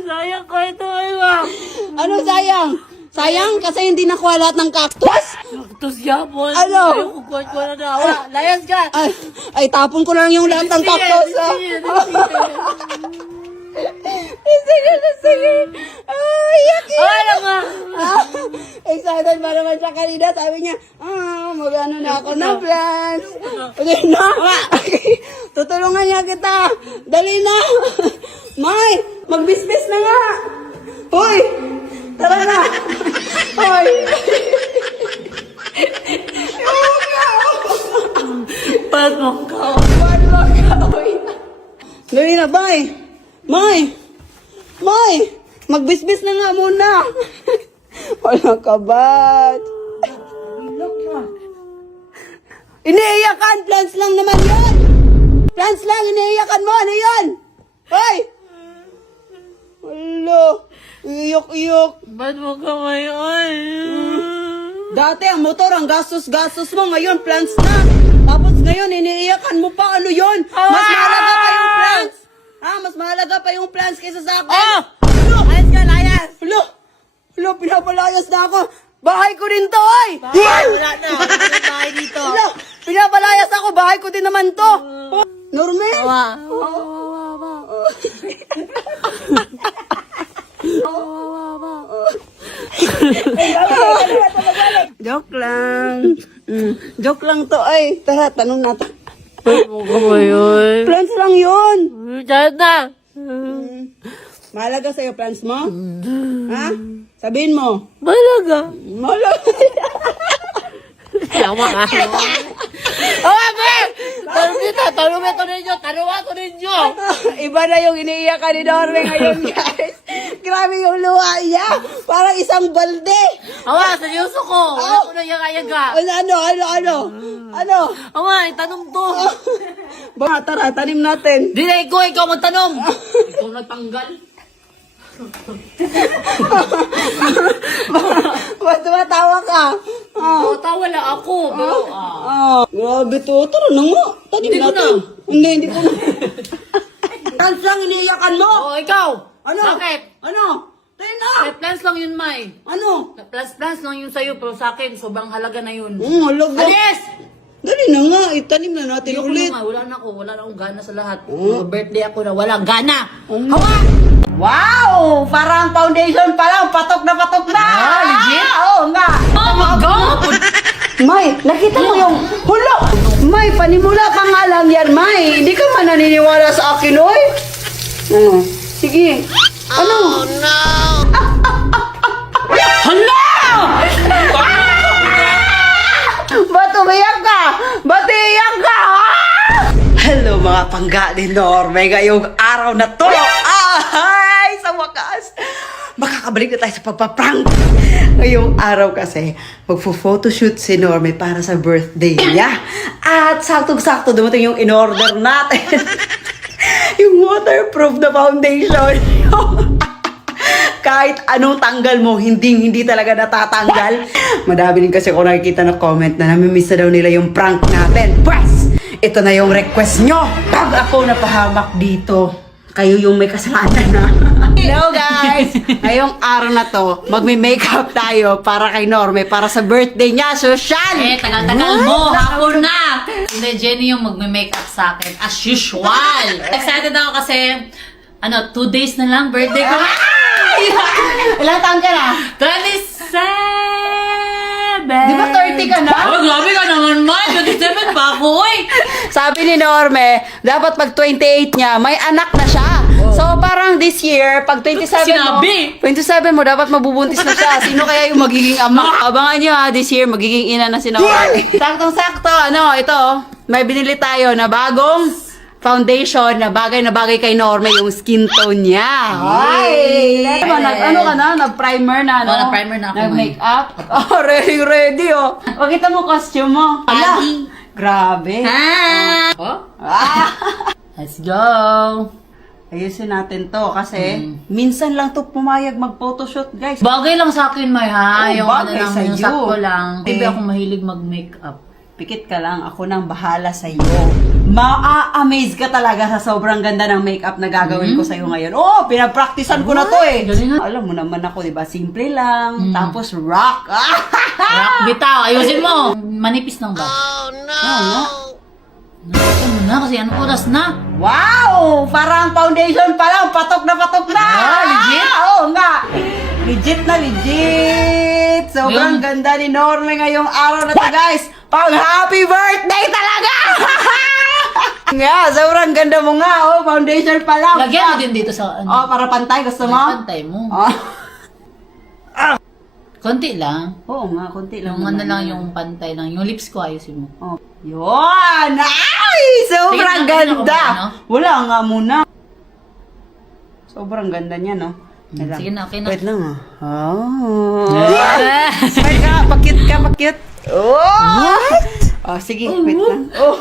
Sayang ko ito, Iwa. Ano sayang? Sayang kasi hindi nakuha lahat ng cactus? Cactus yapon. Ano? Ayaw ko na dawa. Layas ka! Ay, tapon ko lang yung lahat ng cactus. Sige. Iyak. Ano nga? Excited ba naman siya kanina? Sabi niya, magano na ako ng plans. Okay na. Tutulungan niya kita. Dali na. May, magbisbis na nga. Hoy, tara na. Hoy. Pag mo ka. Dali na, bye. May, magbisbis na nga muna. Wala ka ba? Iniiyakan, plants lang naman yan. Plants lang, iniiyakan mo, ano yan? Hoy! Wala, iyok. Ba't mo ka ngayon? Dati ang motor, ang gastos mo, ngayon plants na. Tapos ngayon, iniiyakan mo pa, ano yun? Mas mahalaga pa yung plants. Mas mahalaga pa yung plants kaysa sa akin. Layas ka, layas! Hulo, pinapalayas na ako. Bahay ko din to, oy! Wala na. Wala na tayo dito. Hulo, pinapalayas ako. Bahay ko din naman to. Normal? Joke lang. Joke lang to, ay. Tara, tanong natin. Mo ka ba yun? Plants lang yun. Diyan na. Mahalaga sa'yo, plants mo? Ha? Sabihin mo. Malaga. Mahalaga. Yawa ka. Abe! Tarumeto ninyo. Iba na yung iniiyakan ni Norway ngayon, guys. Grabe yung luha niya. Parang isang balde. Awa, seryoso ko. Wala ko na yaga-yaga. Ano? Awa, itanong to. Ba, tara, tanim natin. Di na ikaw magtanong. Ikaw nagtanggal. Ba't tumatawa ka? Tawa lang ako. Pero, Grabe to. Tara na nga. Tanim Hindi ko natin. Hindi ko na. Plants lang iniiyakan mo. ikaw. Ano? Bakit? Ano? Tayo na. Plans lang yun, May. Ano? Plans lang yun sa'yo, pero sa akin, sobrang halaga na yun. Halaga. Alis! Dali na nga. Itanim na natin Ayoko ulit. na nga, wala na akong gana sa lahat. Birthday ako na walang gana. Hawa! Wow! Parang foundation pa lang. Patok na. legit? Oo nga. Oh my God! May, nakita mo yung hulo! May, panimula pa nga lang yan, May. Hindi ka man naniniwala sa akin, oy. Sige. Ano? Oh, no! Hala! Ba't umiyak ka? Ba't iiyak ka? Hello mga pangga ni Norme. Ngayong araw na to. Ay, sa wakas. Makakabalik na tayo sa pagpaprank. Ngayong araw kasi, magpo-photoshoot si Norme para sa birthday niya. At saktong-sakto dumating yung in-order natin. Yung waterproof na foundation. Kahit anong tanggal mo, hindi talaga natatanggal. Madami din kasi ako nakikita na comment na namimiss na daw nila yung prank natin. Pwes, ito na yung request nyo. Pag ako napahamak dito, kayo yung may kasalanan na. Hello guys! Ngayong araw na to, magme-makeup tayo para kay Norme, para sa birthday niya, social! Tagal-tagal mo, hapon na! Hindi, Jenny yung magme-makeup sa akin, as usual! Excited ako kasi, 2 days na lang, birthday ko. Ilang taon ka na? 27! Di ba 30 ka na? Oh, grabe ka naman, man! 27 pa ako, eh! Sabi ni Norme, dapat pag 28 niya, may anak na siya. So parang this year, pag 27 Sinabi! mo, 27 mo, dapat mabubuntis na siya. Sino kaya yung magiging ama? Abangan niyo ha, this year, magiging ina na si Norme. Saktong-sakto, ito, may binili tayo na bagong foundation na bagay kay Norme yung skin tone niya. Ay! Ano ka na? Nag-primer na, no? nag-primer na ako, Nag-makeup? Oh, ready, oh. Pakita mo costume mo. Ala, grabe. Oh? Ah! Let's go! Ayusin natin to kasi minsan lang to pumayag mag-photoshoot, guys. Bagay lang sa akin, May, ha? Oh, yung bagay lang, sa yung iyo. sakto lang. Hindi Eh. ako mahilig mag-makeup. Pikit ka lang, ako nang bahala sa iyo. Ma-amaze ka talaga sa sobrang ganda ng makeup na gagawin ko sa iyo ngayon. Oh, pinapraktisan ko na to eh. galing nga. Alam mo naman ako, 'di ba? Simple lang, tapos rock. Rock bitaw, ayusin mo! Manipis lang ba? no. Ayusin mo na kasi anong oras na? Wow! Parang foundation pa lang, patok na patok na! Ah, legit? Oo nga! Legit na legit! Sobrang Yung- ganda ni Norme ngayong araw na to, guys! Pang happy birthday talaga! Nga, sobrang ganda mo nga, oh, foundation pa lang. Lagyan mo din dito sa Oh, para pantay, gusto mo? Pantay mo. Oh. Konti lang. Oo nga, konti lang. Yung ano naman lang yan. yung pantay lang. Yung lips ko ayusin mo. Oh. Yun! Ay! Sobrang Tingnan ko ganda! muna, no? Wala nga muna. Sobrang ganda niya, no? Wait lang. Sige na, okay na. Wait lang, ah. Oh. Smile ka, pakit. Oh! Oh, sige, wait lang. Oh.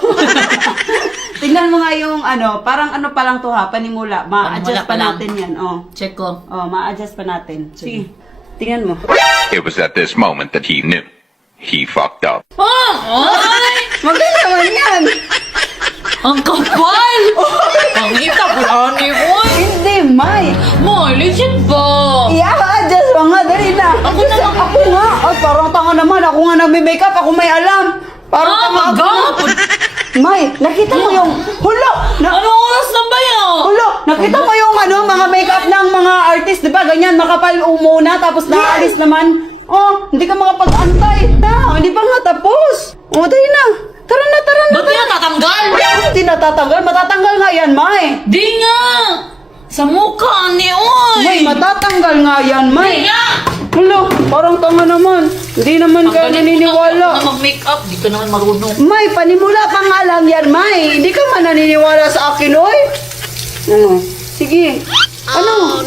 Tingnan mo nga yung parang pa lang to ha, panimula. Panimula Ma-adjust pa pa lang. natin yan, oh. Check ko. Oh, ma-adjust pa natin. Sige. Tingnan mo. It was at this moment that he knew. He fucked up. Oh! Ay! Maganda naman yan! Ang kapal! Ang ikapulani ko! Hindi, May! May, legit ba? I-adjust mo nga, dali na. Ako naman. Ako nga. Ay, parang tanga naman. Ako nga nagme-makeup. Ako may alam. Parang tanga ako. magapon! May, nakita mo yung... Hulo! Anong oras na ba yan? Hulo! Nakita mo yung mga makeup ng mga artist, di ba? Ganyan, makapal umuna, tapos naalis naman. Oh, hindi ka makapag-antay. Hindi pa nga tapos. Oh, dali na. Tara na. Ba't yan natatanggal? Hindi natatanggal. Matatanggal nga yan, May. Di nga! Sa mukha ni Oy! May, matatanggal nga yan, Di May. nga! Hulo, parang tanga naman. Hindi naman ka naniniwala. Na mag-makeup, di ka naman marunong. May, panimula pa nga lang yan, May. Hindi ka man naniniwala sa akin, oy. Sige. Ano?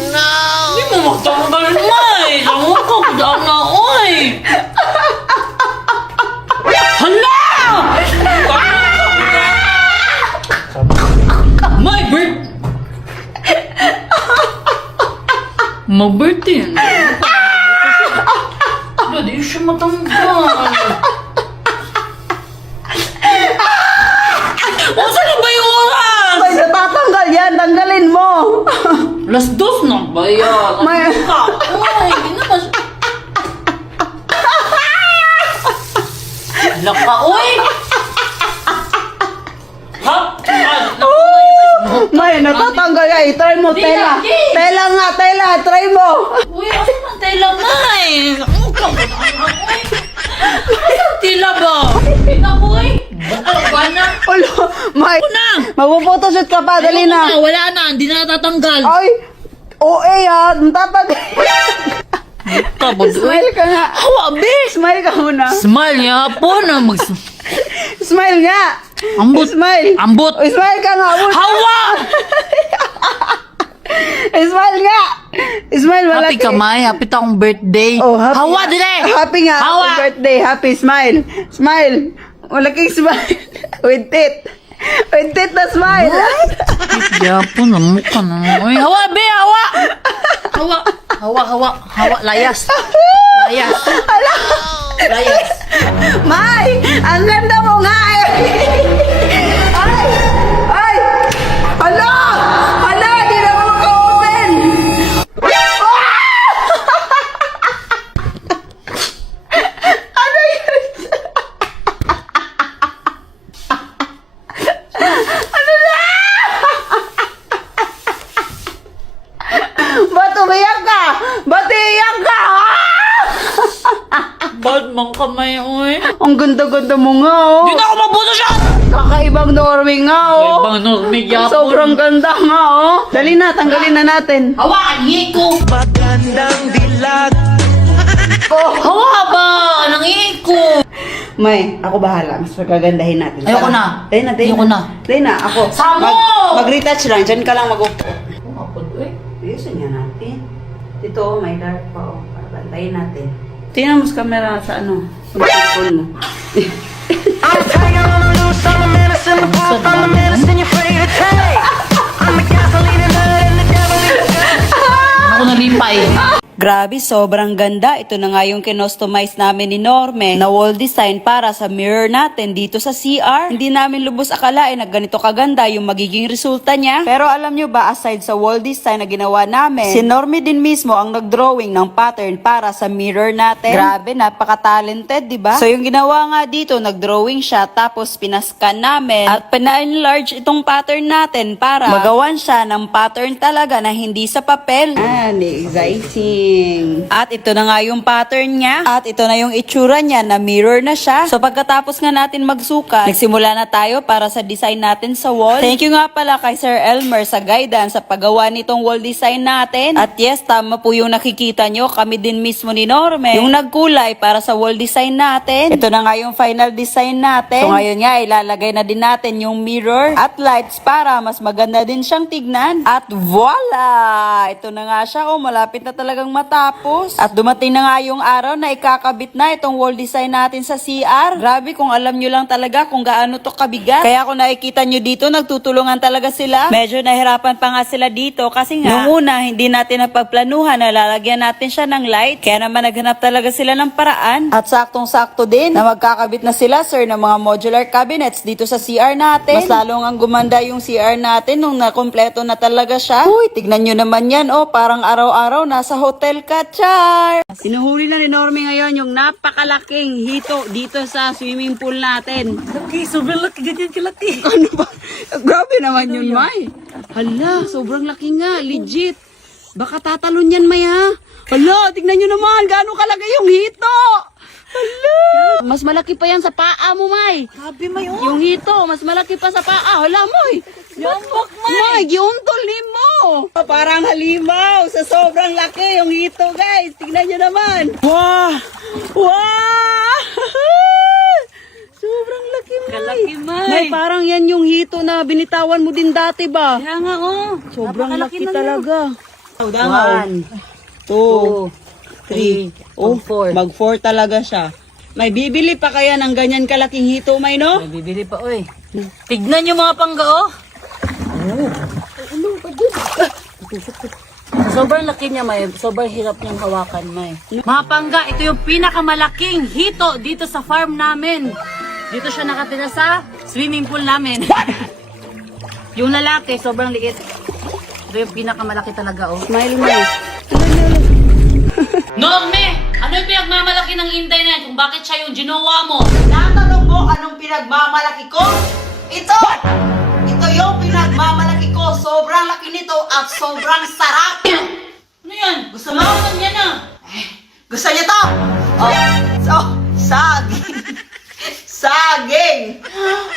Di mo magtanggal, May! Sa mukha ko daan na, Oy! Hala! My birth! Mag-birthday. Di siya matanggal. O, saan na ba yung oras? May, natatanggal yan. Tanggalin mo. Las 2 na ba yan? May... Ay, hindi naman siya. Laka, uy! Ha? May, natatanggal yan. I-try mo, Di tela. na, di. Tela nga, tela. Try mo. Uy, asan ang tela, May? Ang uy. Ang tela ba? Ina, boy. Ano ba na? Ulo, May. na. Magpo-photoshoot ka pa. Dali na. Wala na, hindi na natatanggal. Ay, OA ha. Natatanggal. Smile ka nga. Hawa, be! Smile ka muna. Smile niya po na mag... Smile nga. Ambot. Smile. Ambot. O, smile ka nga. Hawa! Smile nga. Smile, malaki. Happy ka, May. Happy akong birthday. Oh, happy. Hawa, dire! Happy nga. Hawa! Happy birthday. Happy. Smile. Smile. Malaking smile. With teeth. With teeth na smile. Kaya po na mukha na. Uy, hawa, be! Hawa! Hawa. Hawa. Layas. Layas. Layas. May, ang ganda mo nga eh. Ay! Hala! Hala, di na lamang kamay, uy. Ang ganda-ganda mo nga, oh. Hindi na ako mabuto siya! Kakaibang Norme nga, oh. Ibang Norme, yapon. Sobrang ganda nga, oh. Dali na, tanggalin na natin. Hawakan, hiko! Magandang dilag. Hawa ba? Anong hiko? May, ako bahala. Mas magagandahin natin. Ayoko Tara. na. Dali na, dali Ayoko na. Dali na, ako. Samo! Mag-retouch lang. Diyan ka lang mag-upo. Kapag, uy. Ayusin nga natin. Dito, oh, may dark pa, oh. Para bantayin natin. Tingnan mo sa camera sa ano. Sa phone mo. Ako nalipay. Grabe, sobrang ganda. Ito na nga yung kinostomize namin ni Norme na wall design para sa mirror natin dito sa CR. Hindi namin lubos akalain na ganito kaganda yung magiging resulta niya. Pero alam nyo ba, aside sa wall design na ginawa namin, si Norme din mismo ang nagdrawing ng pattern para sa mirror natin. Grabe, napaka-talented, di ba? So yung ginawa nga dito, nagdrawing siya tapos pinascan namin at pina-enlarge itong pattern natin para magawan siya ng pattern talaga na hindi sa papel. Exciting. At ito na nga yung pattern niya. At ito na yung itsura niya na mirror na siya. So pagkatapos nga natin magsukat, nagsimula na tayo para sa design natin sa wall. Thank you nga pala kay Sir Elmer sa guidance sa paggawa nitong wall design natin. At yes, tama po yung nakikita nyo. Kami din mismo ni Norme yung nagkulay para sa wall design natin. Ito na nga yung final design natin. So ngayon nga, ilalagay na din natin yung mirror at lights para mas maganda din siyang tignan. At voila! Ito na nga siya. Oh, malapit na talagang matapos. At dumating na nga yung araw na ikakabit na itong wall design natin sa CR. Grabe, kung alam nyo lang talaga kung gaano to kabigat. Kaya kung nakikita nyo dito, nagtutulungan talaga sila. Medyo nahirapan pa nga sila dito kasi nga, nung una, hindi natin napagplanuhan na lalagyan natin siya ng light. Kaya naman naghanap talaga sila ng paraan. At saktong-sakto din na magkakabit na sila, sir, ng mga modular cabinets dito sa CR natin. Mas lalong ang gumanda yung CR natin nung nakompleto na talaga siya. Uy, tignan nyo naman yan, oh, parang araw-araw nasa hotel ka, char! Sinuhuli na ni Norme ngayon yung napakalaking hito dito sa swimming pool natin. Okay, sobrang laki, ganyan kalaki. Ano ba? Grabe naman yun, May. Hala, sobrang laki nga, legit. Baka tatalon yan, May, ha? Hala, tignan nyo naman, gaano kalaki yung hito! Hala! Mas malaki pa yan sa paa mo, May. Sabi mo yun. Yung hito, mas malaki pa sa paa. Hala, May. Yambak, May, giuntol ni mo. Parang halimaw. Sa sobrang laki yung hito, guys. Tignan nyo naman. Wow! Wow! Sobrang laki, May. Kalaki, May. May, parang yan yung hito na binitawan mo din dati ba? Kaya nga, oh. Sobrang Napakalaki laki na talaga. 1, 2, 3, oh, 4. Mag-4 talaga siya. May bibili pa kaya ng ganyan kalaking hito, May, no? May bibili pa, oy. Tignan yung mga pangga, oh. Sobrang laki niya, May. Sobrang hirap niyang hawakan, May. Mga pangga, ito yung pinakamalaking hito dito sa farm namin. Dito siya nakatira sa swimming pool namin. Yung lalaki, sobrang liit. Ito yung pinakamalaki talaga, oh. Smile, May. Norme! Ano yung pinagmamalaki ng Inday na yan? Kung bakit siya yung ginawa mo? Natanong mo anong pinagmamalaki ko? Ito! Ito yung pinagmamalaki ko. Sobrang laki nito at sobrang sarap. Ano yan? Gusto mo? Ano yan ah? Gusto niyo to? Oh, so, saging. Saging.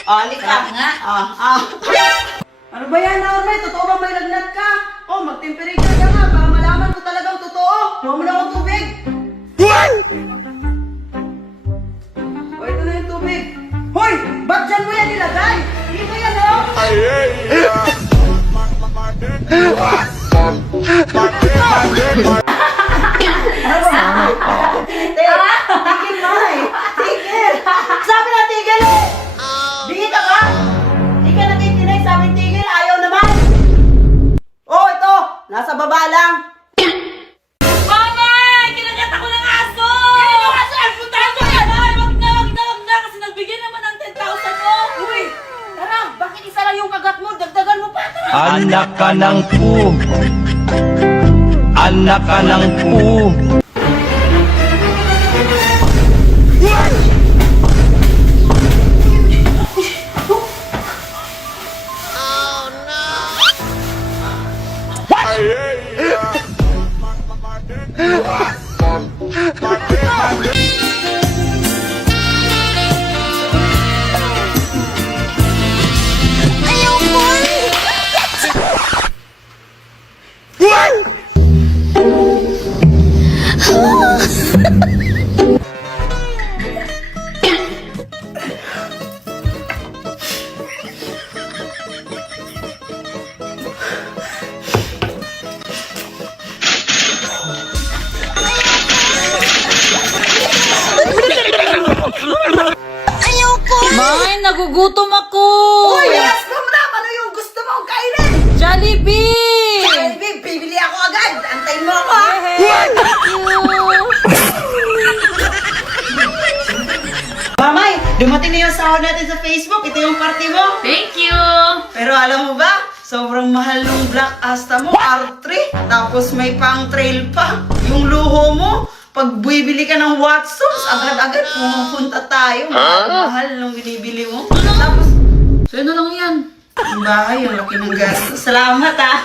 Oh, halika. Sarap nga. Ano ba yan, Norme? Totoo ba may lagnat ka? Oh, mag-temperature ka nga para malaman ko talagang totoo. Huwag mo na akong tubig. Oh, ito na yung tubig. Hoy! Ba't dyan mo yan nilagay? Dito yan, oh! Tigil mo eh! Tigil! Sabi na tigil eh! Dito ka! Di ka nakikinig, sabi tigil, ayaw naman! Oh, ito! Nasa baba lang! Mama! Kinagat ako ng aso! Kinagat ako ng aso! Puntahan ko yan! Ay, wag na! Kasi nagbigyan naman ng 10,000 mo! Uy! Tara! Bakit isa lang yung kagat mo? Dagdagan mo pa! Tara! Anak ka ng pu. Anak ka ng pu. nagugutom ako! Uy, ask mo na! Ano yung gusto mong kainin? Jollibee! Baby, bibili ako agad! Antayin mo ako! Mamay, dumating na yung sahod natin sa Facebook. Ito yung party mo. Thank you! Pero alam mo ba, sobrang mahal ng Black Asta mo, R3. Tapos may pang trail pa. Yung luho mo, pag bibili ka ng Watsons, agad-agad pumunta tayo. Mahal ng binibili mo. Tapos, So, ano lang yan? ang bahay, yung laki ng gastos. Salamat ah.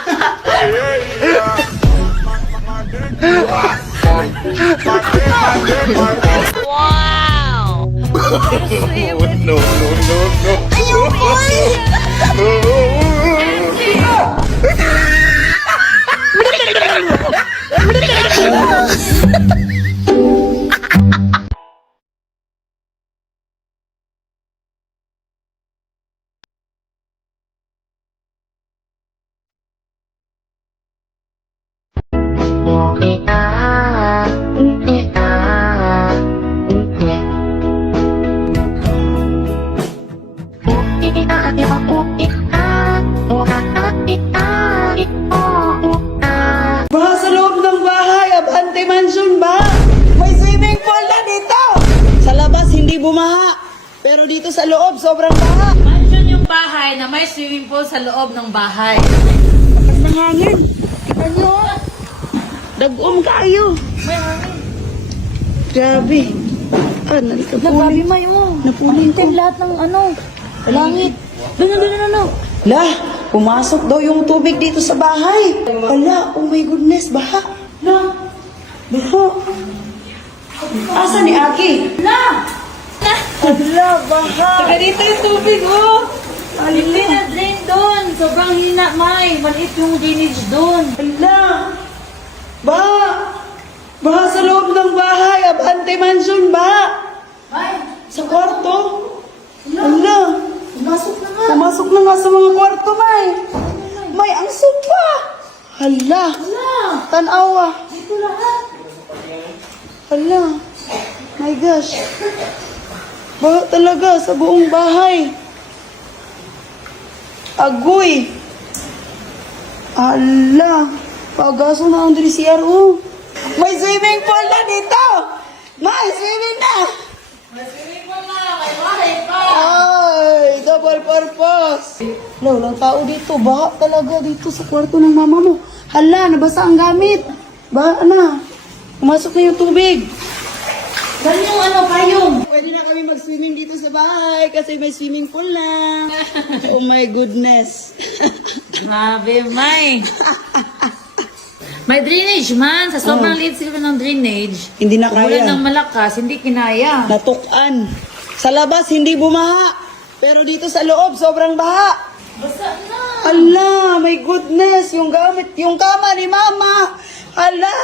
Baha sa loob ng bahay, Abante Mansion ba? May swimming pool na dito. Sa labas hindi bumaha, pero dito sa loob sobrang baha. Mansion yung bahay na may swimming pool sa loob ng bahay. Lakas ng hangin. Kita nyo. Dagom kayo. Grabe. Ah, nalikapunin. May mo. Napunin ko. Lahat ng langit. Doon. Lah, pumasok daw yung tubig dito sa bahay. Wala, oh my goodness, baha. La, baha. Asa ni Aki? La! Wala, baha. Taga dito yung tubig, oh. Hindi na drain doon. Sobrang hina, May. Maliit yung drainage doon. Ala! Baha! Baha sa loob ng bahay. Abante Mansion ba? Sa kwarto? Ala! Pumasok na nga sa mga kwarto, May. May, ang sopa! Hala! Tanawa! Dito lahat! Hala! My gosh! Baha talaga sa buong bahay. Agoy! Ala! Pagaso na ang diri CRO. May swimming pool na dito! May swimming na! Ay, double purpose. Walang tao dito. Baha talaga dito sa kwarto ng mama mo. Hala, nabasa ang gamit. Baha na. Pumasok na yung tubig. Saan yung payong? Pwede na kami mag-swimming dito sa bahay kasi may swimming pool na. Oh my goodness. Grabe, May. May drainage man. Sa sobrang liit siguro ng drainage. Hindi na Umulan kaya. ng malakas, hindi kinaya. Natukan. Sa labas, hindi bumaha. Pero dito sa loob, sobrang baha. Basa na. Ala, my goodness. Yung gamit, yung kama ni mama. Ala.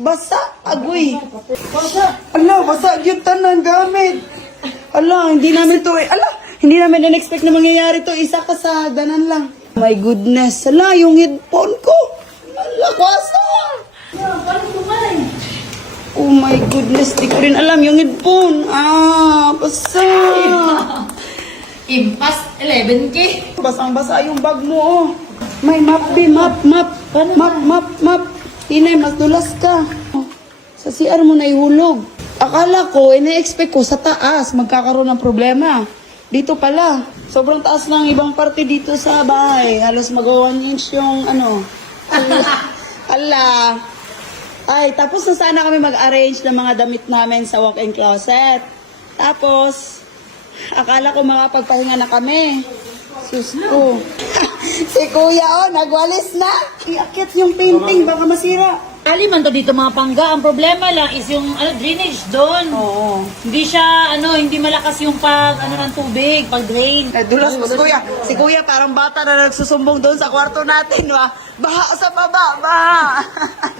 Basa. Agoy. Ala, basa yung tanan gamit. Ala, hindi namin to Ala, hindi namin in-expect na mangyayari to. Isa ka sa danan lang. My goodness. Ala, yung headphone ko. Ala, kwasa. Oh my goodness, di ko rin alam yung headphone. Ah, basa. Impas 11K. Basang-basa yung bag mo, oh. May map, map. Map. Inay, mas dulas ka. Oh, sa CR mo na ihulog. Akala ko, ina-expect ko sa taas, magkakaroon ng problema. Dito pala. Sobrang taas ng ibang parte dito sa bahay. Halos mag-1 inch yung Ala. Ay, tapos na sana kami mag-arrange ng mga damit namin sa walk-in closet. Tapos, akala ko makapagpahinga na kami. Sus ko. Si Kuya, nagwalis na. Iakit yung painting, baka masira. Ali man to dito mga pangga. Ang problema lang is yung drainage doon. Oo. Hindi siya, hindi malakas yung ng tubig, pag-drain. Nadulas mo si Kuya. Si Kuya parang bata na nagsusumbong doon sa kwarto natin, wa. Baha sa baba, baha.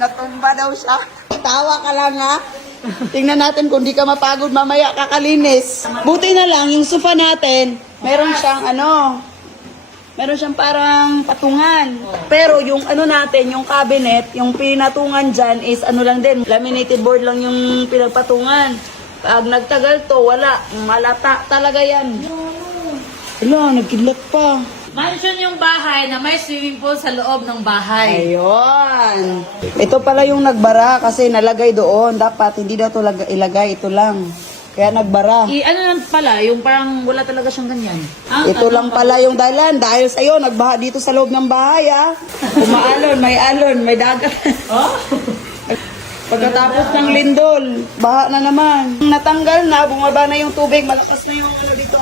Natumba daw siya. Tawa ka lang, ha? Tingnan natin kung di ka mapagod mamaya kakalinis. Buti na lang, yung sofa natin, meron siyang parang patungan. Pero yung natin, yung cabinet, yung pinatungan dyan is lang din, laminated board lang yung pinagpatungan. Pag nagtagal to, wala. Malata talaga yan. Wala, nagkidlat pa. Mansion yung bahay na may swimming pool sa loob ng bahay. Ayun. Ito pala yung nagbara kasi nalagay doon. Dapat hindi daw ito ilagay, ito lang. Kaya nagbara. Ano lang pala, yung parang wala talaga siyang ganyan. Ito lang pala yung dahilan. Dahil sa'yo, nagbaha dito sa loob ng bahay, ah. Umaalon, may dagat. Oh? Pagkatapos ng lindol, baha na naman. Natanggal na, bumaba na yung tubig. Malakas na yung ano dito,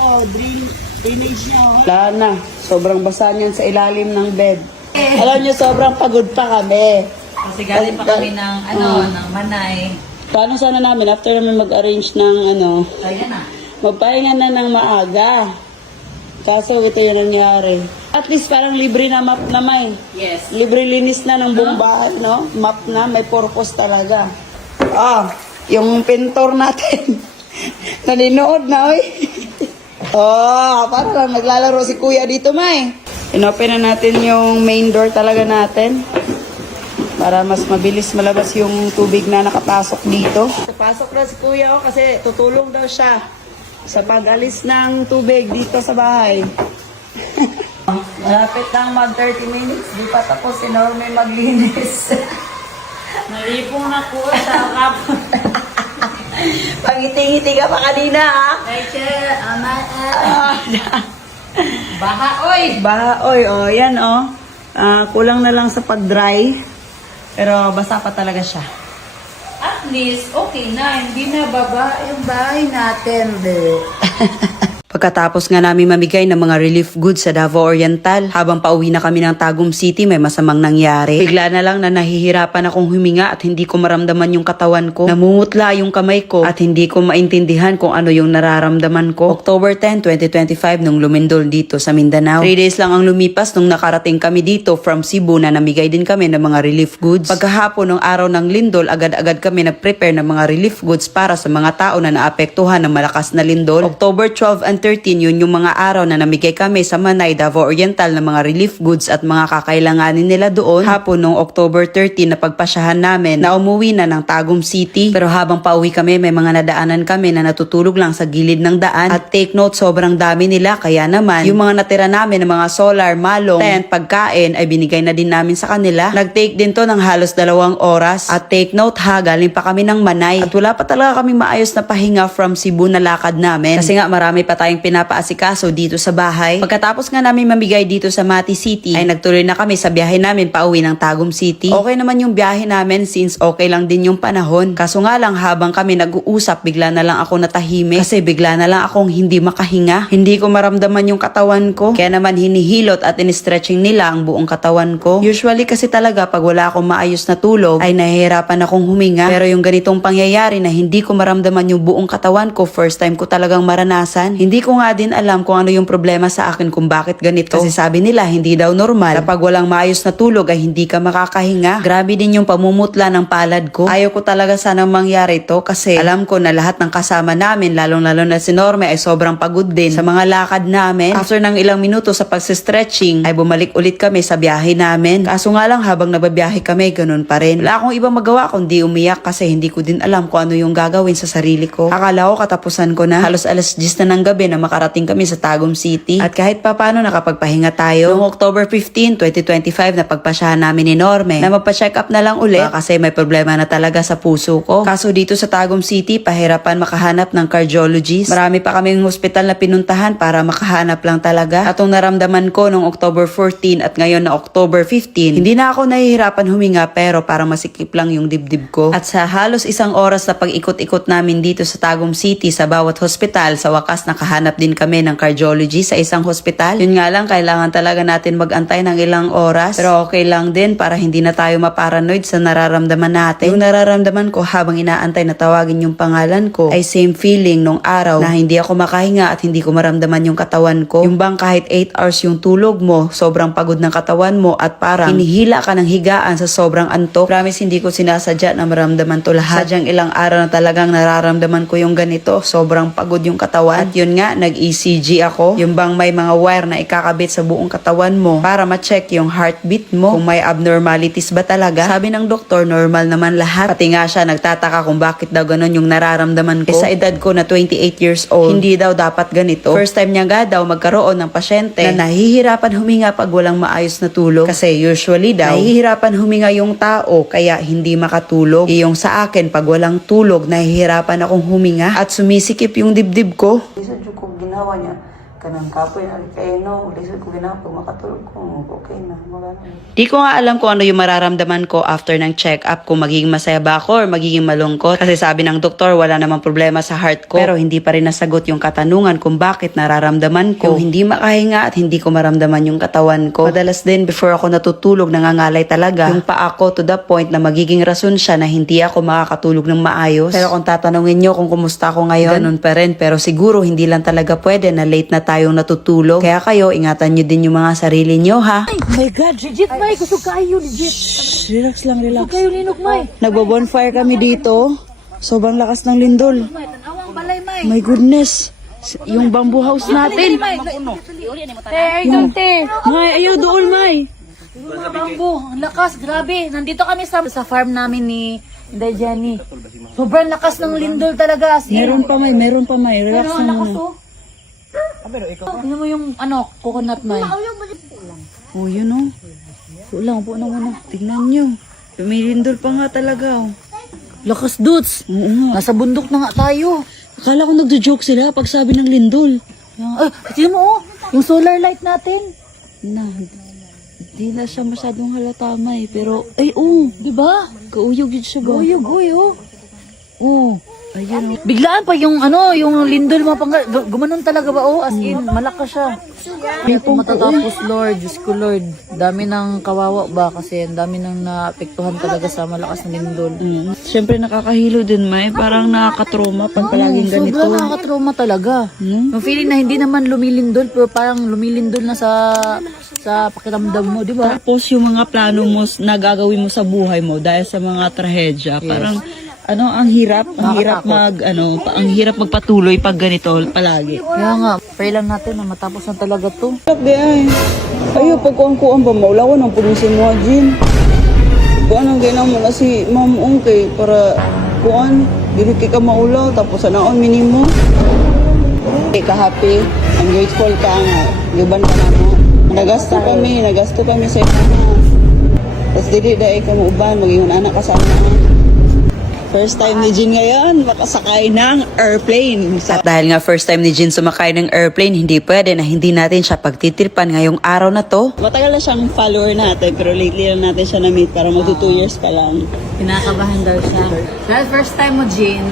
drainage niya. Wala na. Sobrang basa niyan sa ilalim ng bed. Alam niyo, sobrang pagod pa kami. Kasi galing pa kami ng, ng Manay. Paano sana namin, after namin mag-arrange ng Ayan na. magpahinga na ng maaga. Kaso ito yung nangyari. At least parang libre na map na may. Yes. Libre linis na ng buong bahay, no? Map na, may purpose talaga. Ah, yung pintor natin. Naninood na, oy. Oh, para lang naglalaro si kuya dito, may. Inopen na natin yung main door talaga natin. Para mas mabilis malabas yung tubig na nakapasok dito. Pasok na si kuya, oh, kasi tutulong daw siya sa pag-alis ng tubig dito sa bahay. Malapit lang mag 30 minutes. Di pa tapos si Norme maglinis. Naipong na ko sa kapon. Pangiti-ngiti ka pa kanina, ha? Baha, oy! Baha, oy, oh, yan, oh. Kulang na lang sa pag-dry. Pero basa pa talaga siya. At least, okay na. Hindi na baba yung bahay natin. Pagkatapos nga namin mamigay ng mga relief goods sa Davao Oriental, habang pauwi na kami ng Tagum City, may masamang nangyari. Bigla na lang na nahihirapan akong huminga at hindi ko maramdaman yung katawan ko. Namumutla yung kamay ko at hindi ko maintindihan kung ano yung nararamdaman ko. October 10, 2025 nung lumindol dito sa Mindanao. 3 days lang ang lumipas nung nakarating kami dito from Cebu na namigay din kami ng mga relief goods. Pagkahapon ng araw ng lindol, agad-agad kami nag-prepare ng mga relief goods para sa mga tao na naapektuhan ng malakas na lindol. October 12 and 13, yun yung mga araw na namigay kami sa Manay, Davao Oriental ng mga relief goods at mga kakailanganin nila doon. Hapon nung October 13 na pagpasyahan namin na umuwi na ng Tagum City. Pero habang pauwi kami, may mga nadaanan kami na natutulog lang sa gilid ng daan. At take note, sobrang dami nila. Kaya naman, yung mga natira namin ng mga solar, malong, tent, pagkain ay binigay na din namin sa kanila. Nag-take din to ng halos 2 oras. At take note ha, galing pa kami ng Manay. At wala pa talaga kami maayos na pahinga from Cebu na lakad namin. Kasi nga marami pa tayong pinapaasikaso dito sa bahay. Pagkatapos nga namin mamigay dito sa Mati City, ay nagtuloy na kami sa biyahe namin pauwi ng Tagum City. Okay naman yung biyahe namin since okay lang din yung panahon. Kaso nga lang habang kami nag-uusap, bigla na lang ako natahimik kasi bigla na lang akong hindi makahinga. Hindi ko maramdaman yung katawan ko. Kaya naman hinihilot at in-stretching nila ang buong katawan ko. Usually kasi talaga pag wala akong maayos na tulog, ay nahihirapan akong huminga. Pero yung ganitong pangyayari na hindi ko maramdaman yung buong katawan ko, first time ko talagang maranasan. Hindi ko nga din alam kung ano yung problema sa akin kung bakit ganito. Kasi sabi nila hindi daw normal kapag walang maayos na tulog ay hindi ka makakahinga. Grabe din yung pamumutla ng palad ko. Ayaw ko talaga sanang mangyari to kasi alam ko na lahat ng kasama namin, lalong-lalo na si Norme, ay sobrang pagod din sa mga lakad namin. After ng ilang minuto sa pagse-stretching ay bumalik ulit kami sa biyahe namin. Kaso nga lang habang nababiyahe kami, ganun pa rin. Wala akong ibang magawa kundi umiyak kasi hindi ko din alam kung ano yung gagawin sa sarili ko. Akala ko katapusan ko na. Halos alas 10 na ng gabi na makarating kami sa Tagum City. At kahit pa paano nakapagpahinga tayo. Noong October 15, 2025 na pagpasyahan namin ni Norme na magpa-check up na lang ulit kasi may problema na talaga sa puso ko. Kaso dito sa Tagum City, pahirapan makahanap ng cardiologist. Marami pa kaming hospital na pinuntahan para makahanap lang talaga. At ang naramdaman ko noong October 14 at ngayon na October 15, hindi na ako nahihirapan huminga pero parang masikip lang yung dibdib ko. At sa halos 1 oras na pag-ikot-ikot namin dito sa Tagum City sa bawat hospital, sa wakas nakahanap din kami ng cardiologist sa isang hospital. Yun nga lang, kailangan talaga natin mag-antay ng ilang oras. Pero okay lang din para hindi na tayo maparanoid sa nararamdaman natin. Yung nararamdaman ko habang inaantay na tawagin yung pangalan ko ay same feeling nung araw na hindi ako makahinga at hindi ko maramdaman yung katawan ko. Yung bang kahit 8 hours yung tulog mo, sobrang pagod ng katawan mo at parang hinihila ka ng higaan sa sobrang antok. Promise hindi ko sinasadya na maramdaman to lahat. Sadyang ilang araw na talagang nararamdaman ko yung ganito. Sobrang pagod yung katawan. At yun nga nga, nag-ECG ako. Yung bang may mga wire na ikakabit sa buong katawan mo para ma-check yung heartbeat mo, kung may abnormalities ba talaga. Sabi ng doktor, normal naman lahat. Pati nga siya nagtataka kung bakit daw ganun yung nararamdaman ko. Sa edad ko na 28 years old, hindi daw dapat ganito. First time niya nga daw magkaroon ng pasyente na nahihirapan huminga pag walang maayos na tulog. Kasi usually daw, nahihirapan huminga yung tao kaya hindi makatulog. Yung sa akin, pag walang tulog, nahihirapan akong huminga at sumisikip yung dibdib ko. Lisod ko ginawa niya. Kanang kapoy na kayo no, lisod ko ginawa pag makatulog ko, okay na. Di ko nga alam kung ano yung mararamdaman ko after ng check-up, kung magiging masaya ba ako or magiging malungkot. Kasi sabi ng doktor, wala namang problema sa heart ko. Pero hindi pa rin nasagot yung katanungan kung bakit nararamdaman ko. Yung hindi makahinga at hindi ko maramdaman yung katawan ko. Madalas din before ako natutulog, nangangalay talaga yung paa ko to the point na magiging rason siya na hindi ako makakatulog ng maayos. Pero kung tatanungin nyo kung kumusta ako ngayon, ganun pa rin. Pero siguro hindi lang talaga pwede na late na tayong natutulog. Kaya kayo, ingatan nyo din yung mga sarili nyo, ha? Oh my God, legit, May. Gusto kayo, legit. Relax lang, relax. Gusto kayo, linok, May. Nagbo-bonfire kami dito. Sobrang lakas ng lindol. Tanawang balay, May. My goodness. Yung bamboo house natin. May, ayaw doon, May. Yung mga bambo, ang lakas, grabe. Nandito kami sa farm namin ni Inday Jenny. Sobrang lakas ng lindol talaga. Meron pa, may. Relax Ano, na lakas, muna. oh. Tingnan mo yung coconut, May. Oh, yun oh. Upo na muna. Tignan nyo. Lumilindol pa nga talaga oh. Lakas, dudes. Oo nga. Nasa bundok na nga tayo. Akala ko nagjo-joke sila pag sabi ng lindol. Ay, tingnan mo, oh. Yung solar light natin. Di na siya masyadong halata, may. Pero, ay oh. Diba? Kauyog yun siya ba? Uyog, oh. Oh. Ayun oh. Biglaan pa yung yung lindol mo pang gumanon talaga ba, oh, as in malakas siya. Kaya kung matatapos, Lord, Diyos ko, Lord, dami ng kawawa ba kasi ang dami nang naapektuhan talaga sa malakas na lindol. Siyempre nakakahilo din, may. Parang nakakatroma pag palaging ganito. Sobrang nakakatrauma talaga. Yung feeling na hindi naman lumilindol pero parang lumilindol na sa pakiramdam mo, di ba? Tapos yung mga plano mo na gagawin mo sa buhay mo dahil sa mga trahedya, parang ang hirap magpatuloy pag ganito palagi. Kaya nga, pray lang natin na matapos na talaga to. Ayo, pagkuhan ba, maulawan ang pulisin mo, Jin. Kuan ang ginawa mo na si Ma'am Ungkay para kuan, dili ka maulaw, tapos anaon minimo. Di ka happy, ang grateful ka nga, liban ka na mo. Nagasto kami sa ina. Tapos dili dahil ka mo uban, maging anak ka sa anak. First time ni Jin ngayon, makasakay ng airplane. At dahil nga first time ni Jin sumakay ng airplane, hindi pwede na hindi natin siya pagtitirpan ngayong araw na to. Matagal na siyang follower natin, pero lately lang natin siya na-meet para magto 2 years pa lang. Kinakabahan daw siya. Well, first time mo, Jean,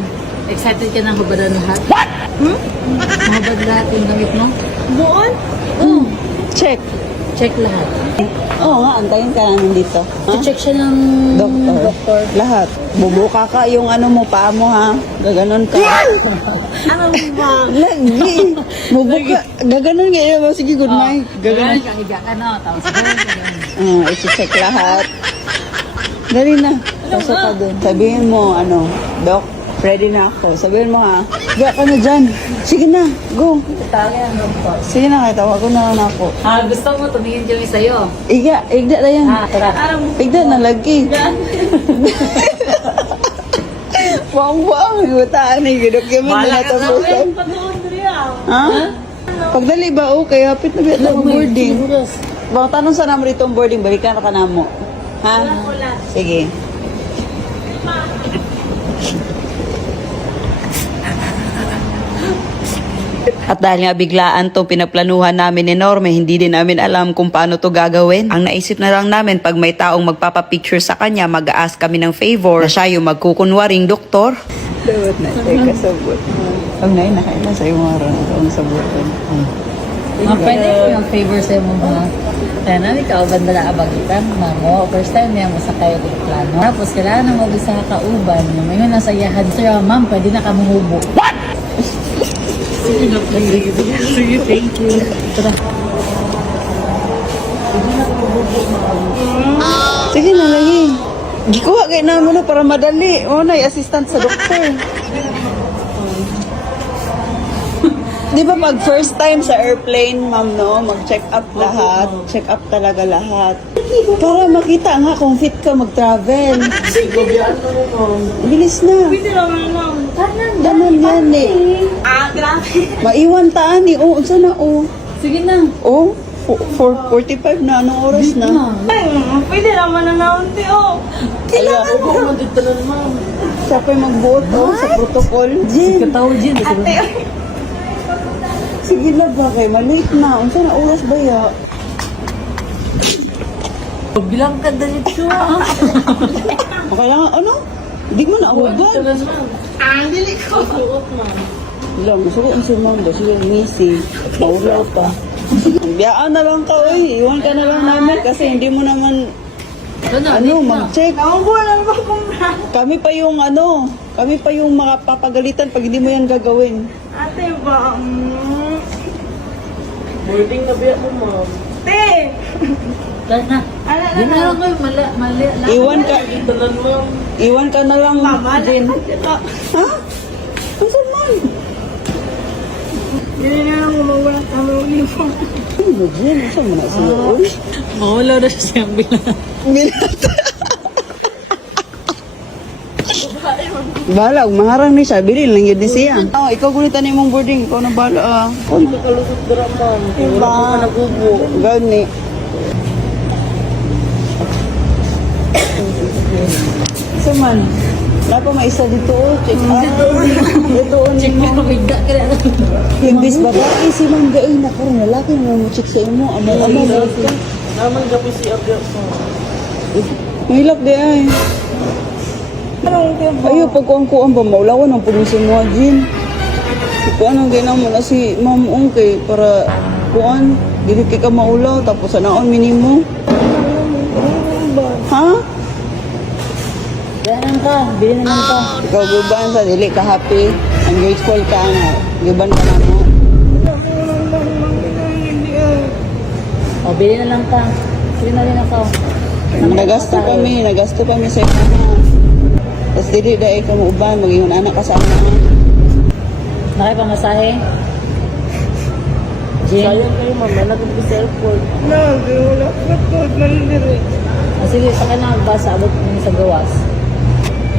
excited ka na hubadan lahat? What? Mahubad lahat yung damit mo? Doon? Check. Check lahat. Oo nga, antayin ka namin dito. Check siya ng doktor. Lahat. Bubuka ka yung mo, paa mo ha. Gaganon ka. Ano ba? Lagi. Bubuka. Gaganon nga yun. Sige, good night. Gaganon. Higa ka na. Tapos gano'n. I-check lahat. Dali na. Pasok ka dun. Sabihin mo, Doc, ready na ako. Sabihin mo ha. Higa ka na dyan. Sige na. Go. Tali ang doktor. Sige na, kahit tawag ko na lang ako. Gusto mo tumingin kami sa'yo. Igda na yan. Tara. Igda na lagi. Buang-buang. Hutaan na yung document na natapusan. Ha? Pagdali ba? Okay, hapit na biya ang boarding. Bang tanong sa naman rito ang boarding, balikan ka na mo. Ha? Sige. At dahil nga biglaan to pinaplanuhan namin ni Norme, hindi din namin alam kung paano to gagawin. Ang naisip na lang namin, pag may taong magpapapicture sa kanya, mag-a-ask kami ng favor na siya yung magkukunwaring doktor. Dawat na, tayo kasabot. Pag nakailan sa'yo mga ron, ang sabotan. Pwede ko yung favor sa'yo mo mga. Kaya namin kauban na abagitan. Mamo, first time niya masakay yung plano. Tapos kailangan na mag-isa kauban. Ngayon nasa yahan sa'yo, ma'am, pwede na kamuhubo. What? Sige, thank you. Tara. Sige na, lagi. Gikuha kayo na mo na para madali. O, na, assistant sa doktor. Di ba pag first time sa airplane, ma'am, no, mag-check up lahat. Check up talaga lahat. Para makita nga kung fit ka mag-travel. Bilis na. Ganun yan eh. Maiwan taan eh. Oh, unsa na oh. Sige na. Oh, 4:45 na. Anong oras na? Pwede naman na naunti, oh. Kailangan mo. Siya pa'y magbuot oh, sa protocol. Jen. Katawa dyan. Sige na ba kay maliit na. Unsa na oras ba ya? Bilang ka dito. Kaya nga, ano? Hindi mo na ahugad. Lang, gusto ko ang sumang ba? Sige, ngisi. Maulaw pa. Biyaan na lang ka, oy. Iwan ka na lang namin kasi hindi mo naman mag-check. Kami pa yung kami pa yung makapapagalitan pag hindi mo yan gagawin. Ate ba? Boarding na biya mo, ma'am. Te! Na. Di na lang kayo. Mali. Iwan ka na lang, Jen. Ha? Ang man? Hindi na lang mawala kami uniform. Ano, Jen? Saan mo na siya? Mawala na siya siyang bilang. Bahala, maharang ni siya. Bilil lang yun ni siya. Oh, ikaw gulitan ni mong boarding. Ikaw na bahala. Kalusot dara, ma'am. Wala ko pa nagubo. Gani. Isa man. Wala pa may isa dito. Check out. Dito Check mo. mo. Bigda ka na. Imbis babae si Ma'am Gaay na karon lalaki mo mo check sa imo. Ama ka. Naman gabi si Abya ko. Mahilak di ay. Ayo pagkuang-kuang ba maulawan ang pulisin mo, Jin. Kuan ang ginamo mo na si Ma'am Ongkay para kuan dili kay ka maulaw tapos anaon minimo. Ha? Bilang ka. Bilin naman ka. Ikaw guban sa dili ka happy. Ungrateful ka nga. Guban ka na mo. O, bilin na lang ka. Bilin na rin ako. Nagasto kami sa imo. Tapos dili dahil ka mo uban, mag-iwan anak ka sa anak. Nakipamasahe? Jim? Sayang kayo, ma'am. Nalagod ko sa airport. Wala ko na rin. Sige, sa ka na magbasa. Abot mo sa gawas.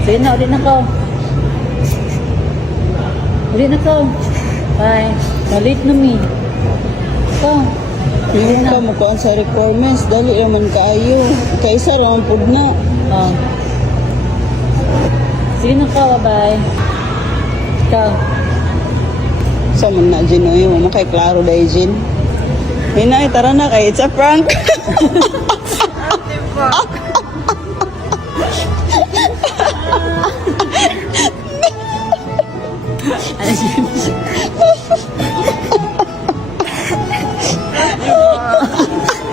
Sige na, ulit na ko. Ulit na ko. Bye. Malit na mi. Ito. Yung ka mo kuan sa requirements, dali naman kaayo. Kaisa raman pud na. Oh. Sige na ko, bye. Ikaw. Sa man na Jin, oy, mo kay klaro dai Jin. Hinay tara na kay it's a prank. Ano siya?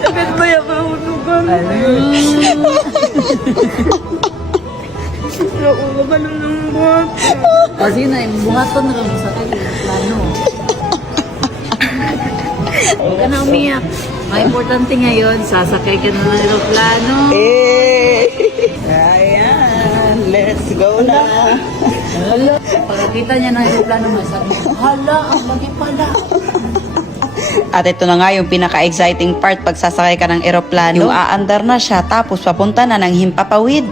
Bakit ba yung kaunugan? Ako ba ng buhat? Kasi na, buhaton na lang sa kayo. Plano. Huwag ka na umiyak. Ang importante ngayon, sasakay ka na ng aeroplano. Ayan, let's go na. Pagkakita niya ng aeroplano, masabi, hala, ang laki pala. At ito na nga yung pinaka-exciting part pag sasakay ka ng eroplano. Yung aandar na siya tapos papunta na ng Himpapawid.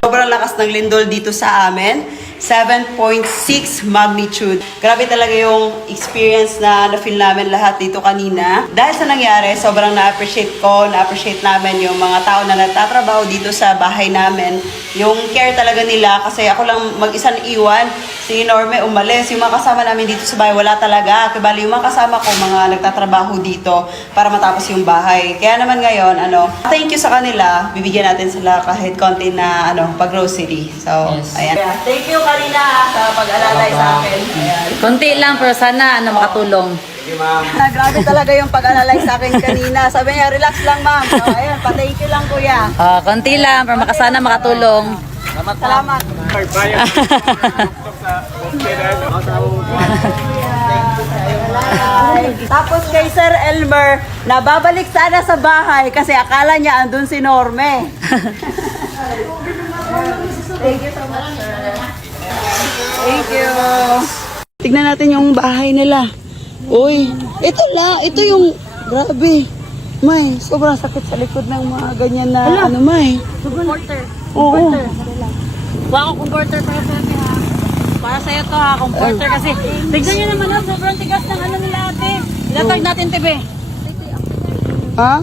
Sobrang lakas ng lindol dito sa amin. 7.6 magnitude. Grabe talaga yung experience na na-feel namin lahat dito kanina. Dahil sa nangyari, sobrang na-appreciate namin yung mga tao na nagtatrabaho dito sa bahay namin. Yung care talaga nila kasi ako lang mag-isa iwan. Si Norme umalis. Yung mga kasama namin dito sa bahay, wala talaga. Kaya yung mga kasama ko, mga nagtatrabaho dito para matapos yung bahay. Kaya naman ngayon, thank you sa kanila. Bibigyan natin sila kahit konti na pag-grocery. So, ayan. Thank you kanina sa pag-alalay sa akin. Ayan. Konti lang pero sana makatulong. Grabe talaga yung pag-alalay sa akin kanina. Sabi niya, relax lang ma'am. So, ayan, pa-thank you lang kuya. Konti lang pero sana makatulong. Salamat. Tapos kay Sir Elmer, nababalik sana sa bahay kasi akala niya andun si Norme. Thank you so much, sir. Thank you. Tignan natin yung bahay nila. Uy, ito yung, grabe. May, sobrang sakit sa likod ng mga ganyan na, may. Comforter. Oo. Kuha ko comforter para sa akin ha. Para sa'yo to ha, comforter kasi. Tignan nyo naman sobrang tigas ng nila ate. Ilatag natin tibe. Ha?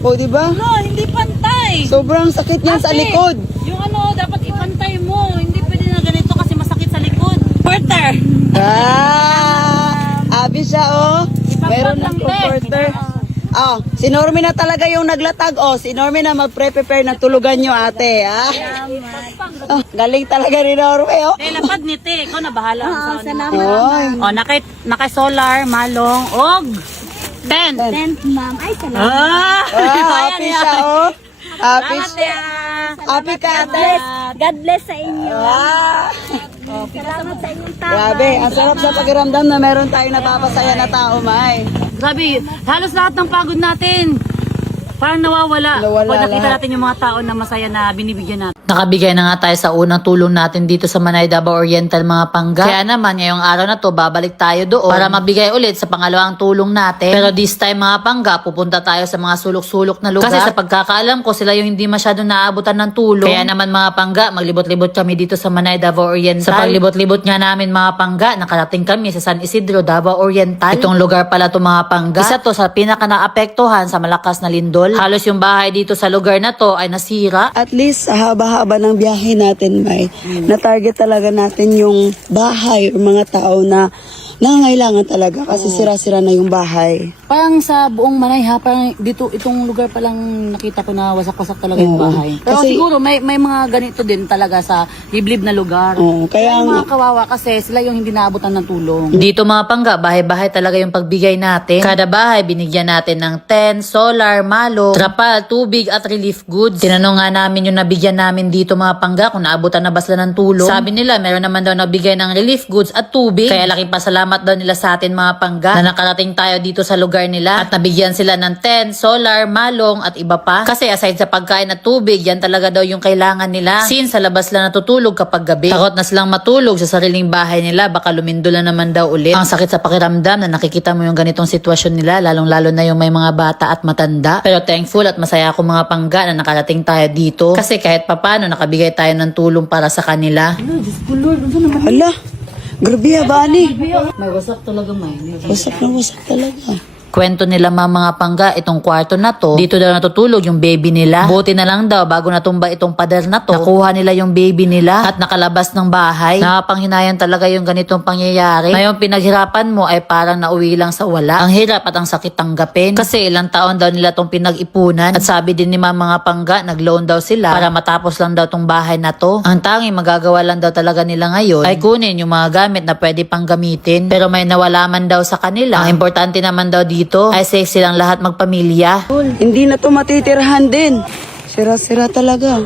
O, diba? No, hindi pantay. Sobrang sakit niyan sa likod. Yung dapat ipantay mo. Hindi pwede na ganito kasi masakit sa likod. Comforter. Abi siya, Meron ng comforter. Si Normie na talaga yung naglatag, Si Normie na mag-prepare ng tulugan nyo, ate, ha? Galing talaga ni Normie, Lapad ni te. Ikaw na bahala. Oy. Naka-solar, malong, og. 10. Ma'am, ay salamat. Happy siya, Happy siya. Happy ka, ate. God bless sa inyo. Salamat sa inyong tao. Grabe, ang sarap sa pakiramdam na meron tayong napapasaya na tao, May. Grabe, halos lahat ng pagod natin. Parang nawawala. Pag nakita lahat. natin yung mga tao na masaya na binibigyan natin. Nakabigay na nga tayo sa unang tulong natin dito sa Manay, Davao Oriental mga pangga. Kaya naman ngayong araw na to babalik tayo doon para mabigay ulit sa pangalawang tulong natin. Pero this time mga pangga, pupunta tayo sa mga sulok-sulok na lugar. Kasi sa pagkakaalam ko sila yung hindi masyadong naabutan ng tulong. Kaya naman mga pangga, maglibot-libot kami dito sa Manay, Davao Oriental. Sa paglibot-libot nga namin mga pangga, nakarating kami sa San Isidro, Davao Oriental. Itong lugar pala to mga pangga. Isa to sa pinaka naapektuhan sa malakas na lindol. Halos yung bahay dito sa lugar na to ay nasira. At least sa haba-haba ng biyahe natin, May, na-target talaga natin yung bahay o mga tao na nangangailangan talaga kasi sira-sira na yung bahay. Parang sa buong Manay ha, parang dito itong lugar pa lang nakita ko na wasak-wasak talaga yung bahay. Pero Kasi- siguro may mga ganito din talaga sa liblib na lugar. Oo, kaya yung nga- mga kawawa kasi sila yung hindi naabutan ng tulong. Dito mga pangga, bahay-bahay talaga yung pagbigay natin. Kada bahay binigyan natin ng tent, solar, malo, trapal, tubig at relief goods. Tinanong nga namin yung nabigyan namin dito mga pangga kung naabutan na ba sila ng tulong. Sabi nila meron naman daw nabigay ng relief goods at tubig. Kaya laking pasalamat daw nila sa atin mga pangga na nakarating tayo dito sa lugar nila at nabigyan sila ng tent, solar, malong at iba pa. Kasi aside sa pagkain at tubig, yan talaga daw yung kailangan nila. Since sa labas lang natutulog kapag gabi. Takot na silang matulog sa sariling bahay nila, baka lumindol na naman daw ulit. Ang sakit sa pakiramdam na nakikita mo yung ganitong sitwasyon nila, lalong-lalo na yung may mga bata at matanda. Pero thankful at masaya ako mga pangga na nakarating tayo dito. Kasi kahit papano nakabigay tayo ng tulong para sa kanila. Hala, grabe Bani. May wasak talaga Wasak na wasak talaga. Kwento nila mga pangga, itong kwarto na to, dito daw natutulog yung baby nila. Buti na lang daw, bago natumba itong pader na to, nakuha nila yung baby nila at nakalabas ng bahay. Nakapanghinayang talaga yung ganitong pangyayari. Ngayon pinaghirapan mo ay parang nauwi lang sa wala. Ang hirap at ang sakit tanggapin. Kasi ilang taon daw nila tong pinag-ipunan. At sabi din ni mga pangga, nag-loan daw sila para matapos lang daw tong bahay na to. Ang tanging magagawa lang daw talaga nila ngayon ay kunin yung mga gamit na pwede pang gamitin. Pero may nawala man daw sa kanila. Ang importante naman daw dito ay safe silang lahat magpamilya. Hindi na to matitirhan din. Si Sira-sira talaga.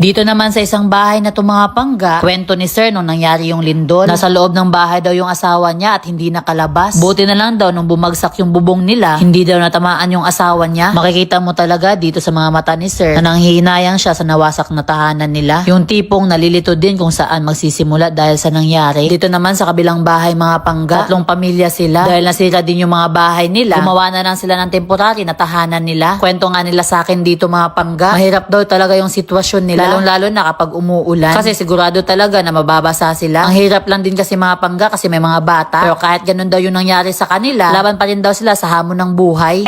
Dito naman sa isang bahay na tumangapangga, kwento ni Sir nung nangyari yung lindol. Nasa loob ng bahay daw yung asawa niya at hindi nakalabas. Buti na lang daw nung bumagsak yung bubong nila, hindi daw natamaan yung asawa niya. Makikita mo talaga dito sa mga mata ni Sir na nanghihinayang siya sa nawasak na tahanan nila. Yung tipong nalilito din kung saan magsisimula dahil sa nangyari. Dito naman sa kabilang bahay mga pangga, 3 pamilya sila. Dahil nasira din yung mga bahay nila, gumawa na lang sila ng temporary na tahanan nila. Kwento nga nila sa akin dito mga pangga, mahirap daw talaga yung sitwasyon nila, lalong-lalo na kapag umuulan. Kasi sigurado talaga na mababasa sila. Ang hirap lang din kasi mga pangga kasi may mga bata. Pero kahit ganun daw yung nangyari sa kanila, laban pa rin daw sila sa hamon ng buhay.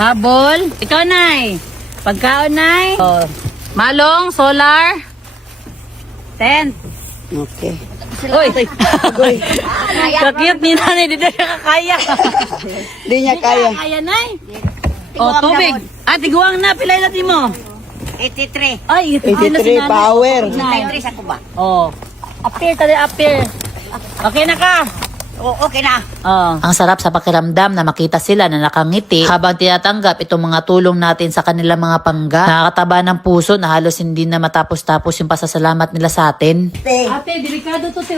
Habol. Ikaw, Nay. Pagkaon, Nay. Oh. Malong, solar. Tent. Okay. Uy. Kakiyot ni Nanay, di na siya kakaya. Di niya kaya. Kaya, Nay. Oh, tubig. Tiguang na. Pilay natin mo. 83. Ay, 83 power. 83 sa kuba. Oh. Appear, tali appear. Okay na ka. Okay na. Oh. Ang sarap sa pakiramdam na makita sila na nakangiti habang tinatanggap itong mga tulong natin sa kanilang mga pangga. Nakakataba ng puso na halos hindi na matapos-tapos yung pasasalamat nila sa atin. Ate, delikado to si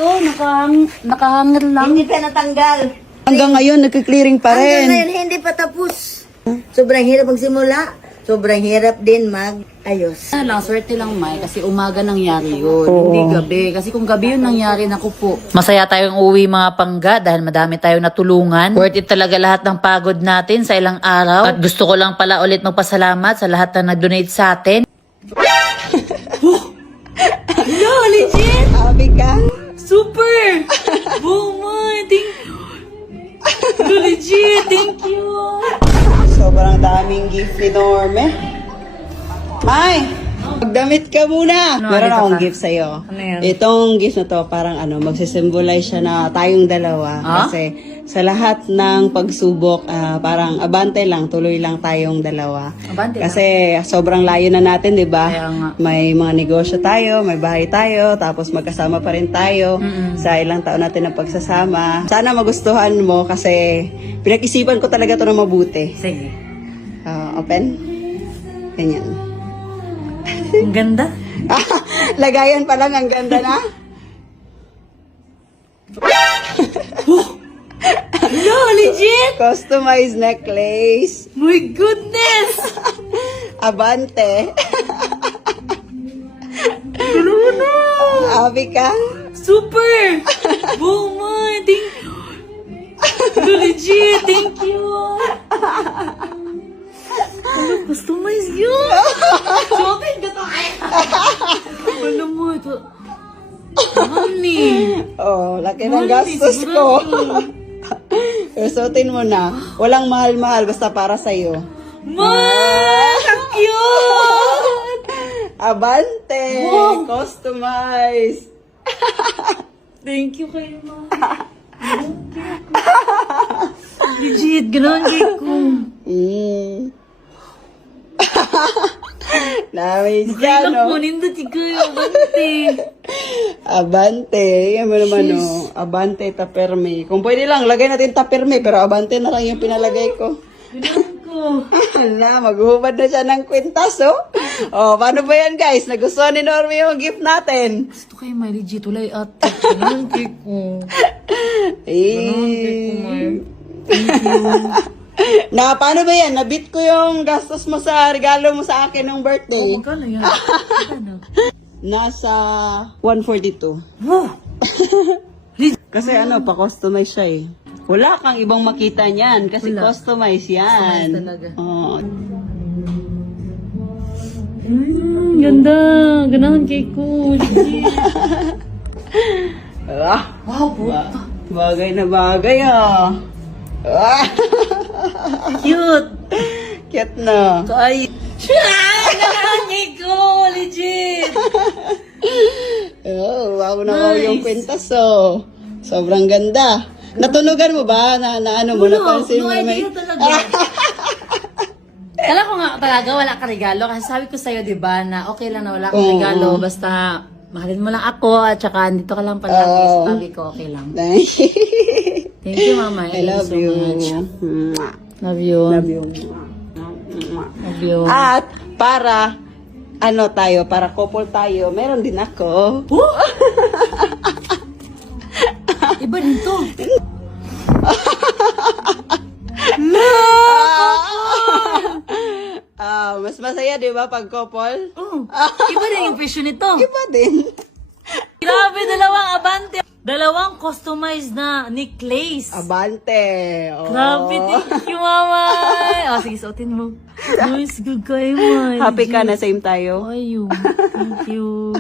nakahangir lang. Hindi pa natanggal. Hanggang ngayon, nagki-clearing pa Hanggang rin. ngayon, hindi pa tapos. Sobrang hirap magsimula. Sobrang hirap din mag-ayos. Lang, swerte lang, May, kasi umaga nangyari yun. Hindi gabi. Kasi kung gabi yun nangyari, naku po. Masaya tayong uwi mga pangga dahil madami tayong natulungan. Worth it talaga lahat ng pagod natin sa ilang araw. At gusto ko lang pala ulit magpasalamat sa lahat na nag-donate sa atin. Hello, legit! Sabi ka? Super! Bumay, thank you. Legit, thank you. Sobrang daming gift ni Norme. May, magdamit ka muna. Meron akong gift sa'yo. Ano yan? Itong gift na to, parang magsisymbolize siya na tayong dalawa. Kasi sa lahat ng pagsubok, parang abante lang, tuloy lang tayong dalawa. Abante Kasi sobrang layo na natin, di ba? Kaya nga. May mga negosyo tayo, may bahay tayo, tapos magkasama pa rin tayo sa ilang taon natin ng pagsasama. Sana magustuhan mo kasi pinag-isipan ko talaga to na mabuti. Sige. Open? Ganyan. Ang ganda. Lagayan pa lang, ang ganda na. Hello, legit! Customized necklace. My goodness! Abante. Abi ka? Super! Bumay, thank you. Legit, thank you. Ano, customize yun? Shopping ka tayo. Alam mo, ito. Honey. Oh, laki ng gastos ko. Pero suotin mo na. Walang mahal-mahal, basta para sa'yo. Cute! Abante! Wow. Customized! Thank you kayo, ma. Legit, gano'n cake ko. Namiss ka, Kailan no? kunin doon, tigayo, bante. Abante. Yan mo naman, no? Abante, taperme. Kung pwede lang, lagay natin taperme, pero abante na lang yung pinalagay ko. Gano'n ko. Hala, maghuhubad na siya ng kwintas, oh. Oh, paano ba yan, guys? Nagustuhan ni Normie yung gift natin. Gusto kayo, may legit, ulay ate. Gano'n cake ko. Eh. Na, paano ba yan? Nabit ko yung gastos mo sa regalo mo sa akin ng birthday. Magkano yan? Magkano? Nasa 142. Kasi pa-customize siya eh. Wala kang ibang makita niyan kasi Wala. customize yan. Customize talaga. Oh. Ganda. Ganahan cake ko. Legit. Wow, puta. Bagay na bagay ah. Cute. Cute na. Ay. Ganahan cake ko. Legit. Oh, wow na yung kwintas oh. Sobrang ganda. Natunugan mo ba na ano mo? Napansin mo may... talaga. Kala ko nga talaga wala ka regalo kasi sabi ko sa'yo, di ba, na okay lang na wala kang regalo basta mahalin mo lang ako at saka dito ka lang palagi. Sabi ko, okay lang. Thank you, Mama. I love you. Love you. Love you. Love you. At para para couple tayo, meron din ako. Iba din to. Mas masaya, di ba, pag couple? Iba din yung presyo nito. Iba din. Grabe, dalawang abante. Dalawang customized na necklace. Abante. Oh. Grabe, thank you, mama. Sige, suotin mo. Nice, good kayo, man. Happy ka na, same tayo. Ayun, thank you.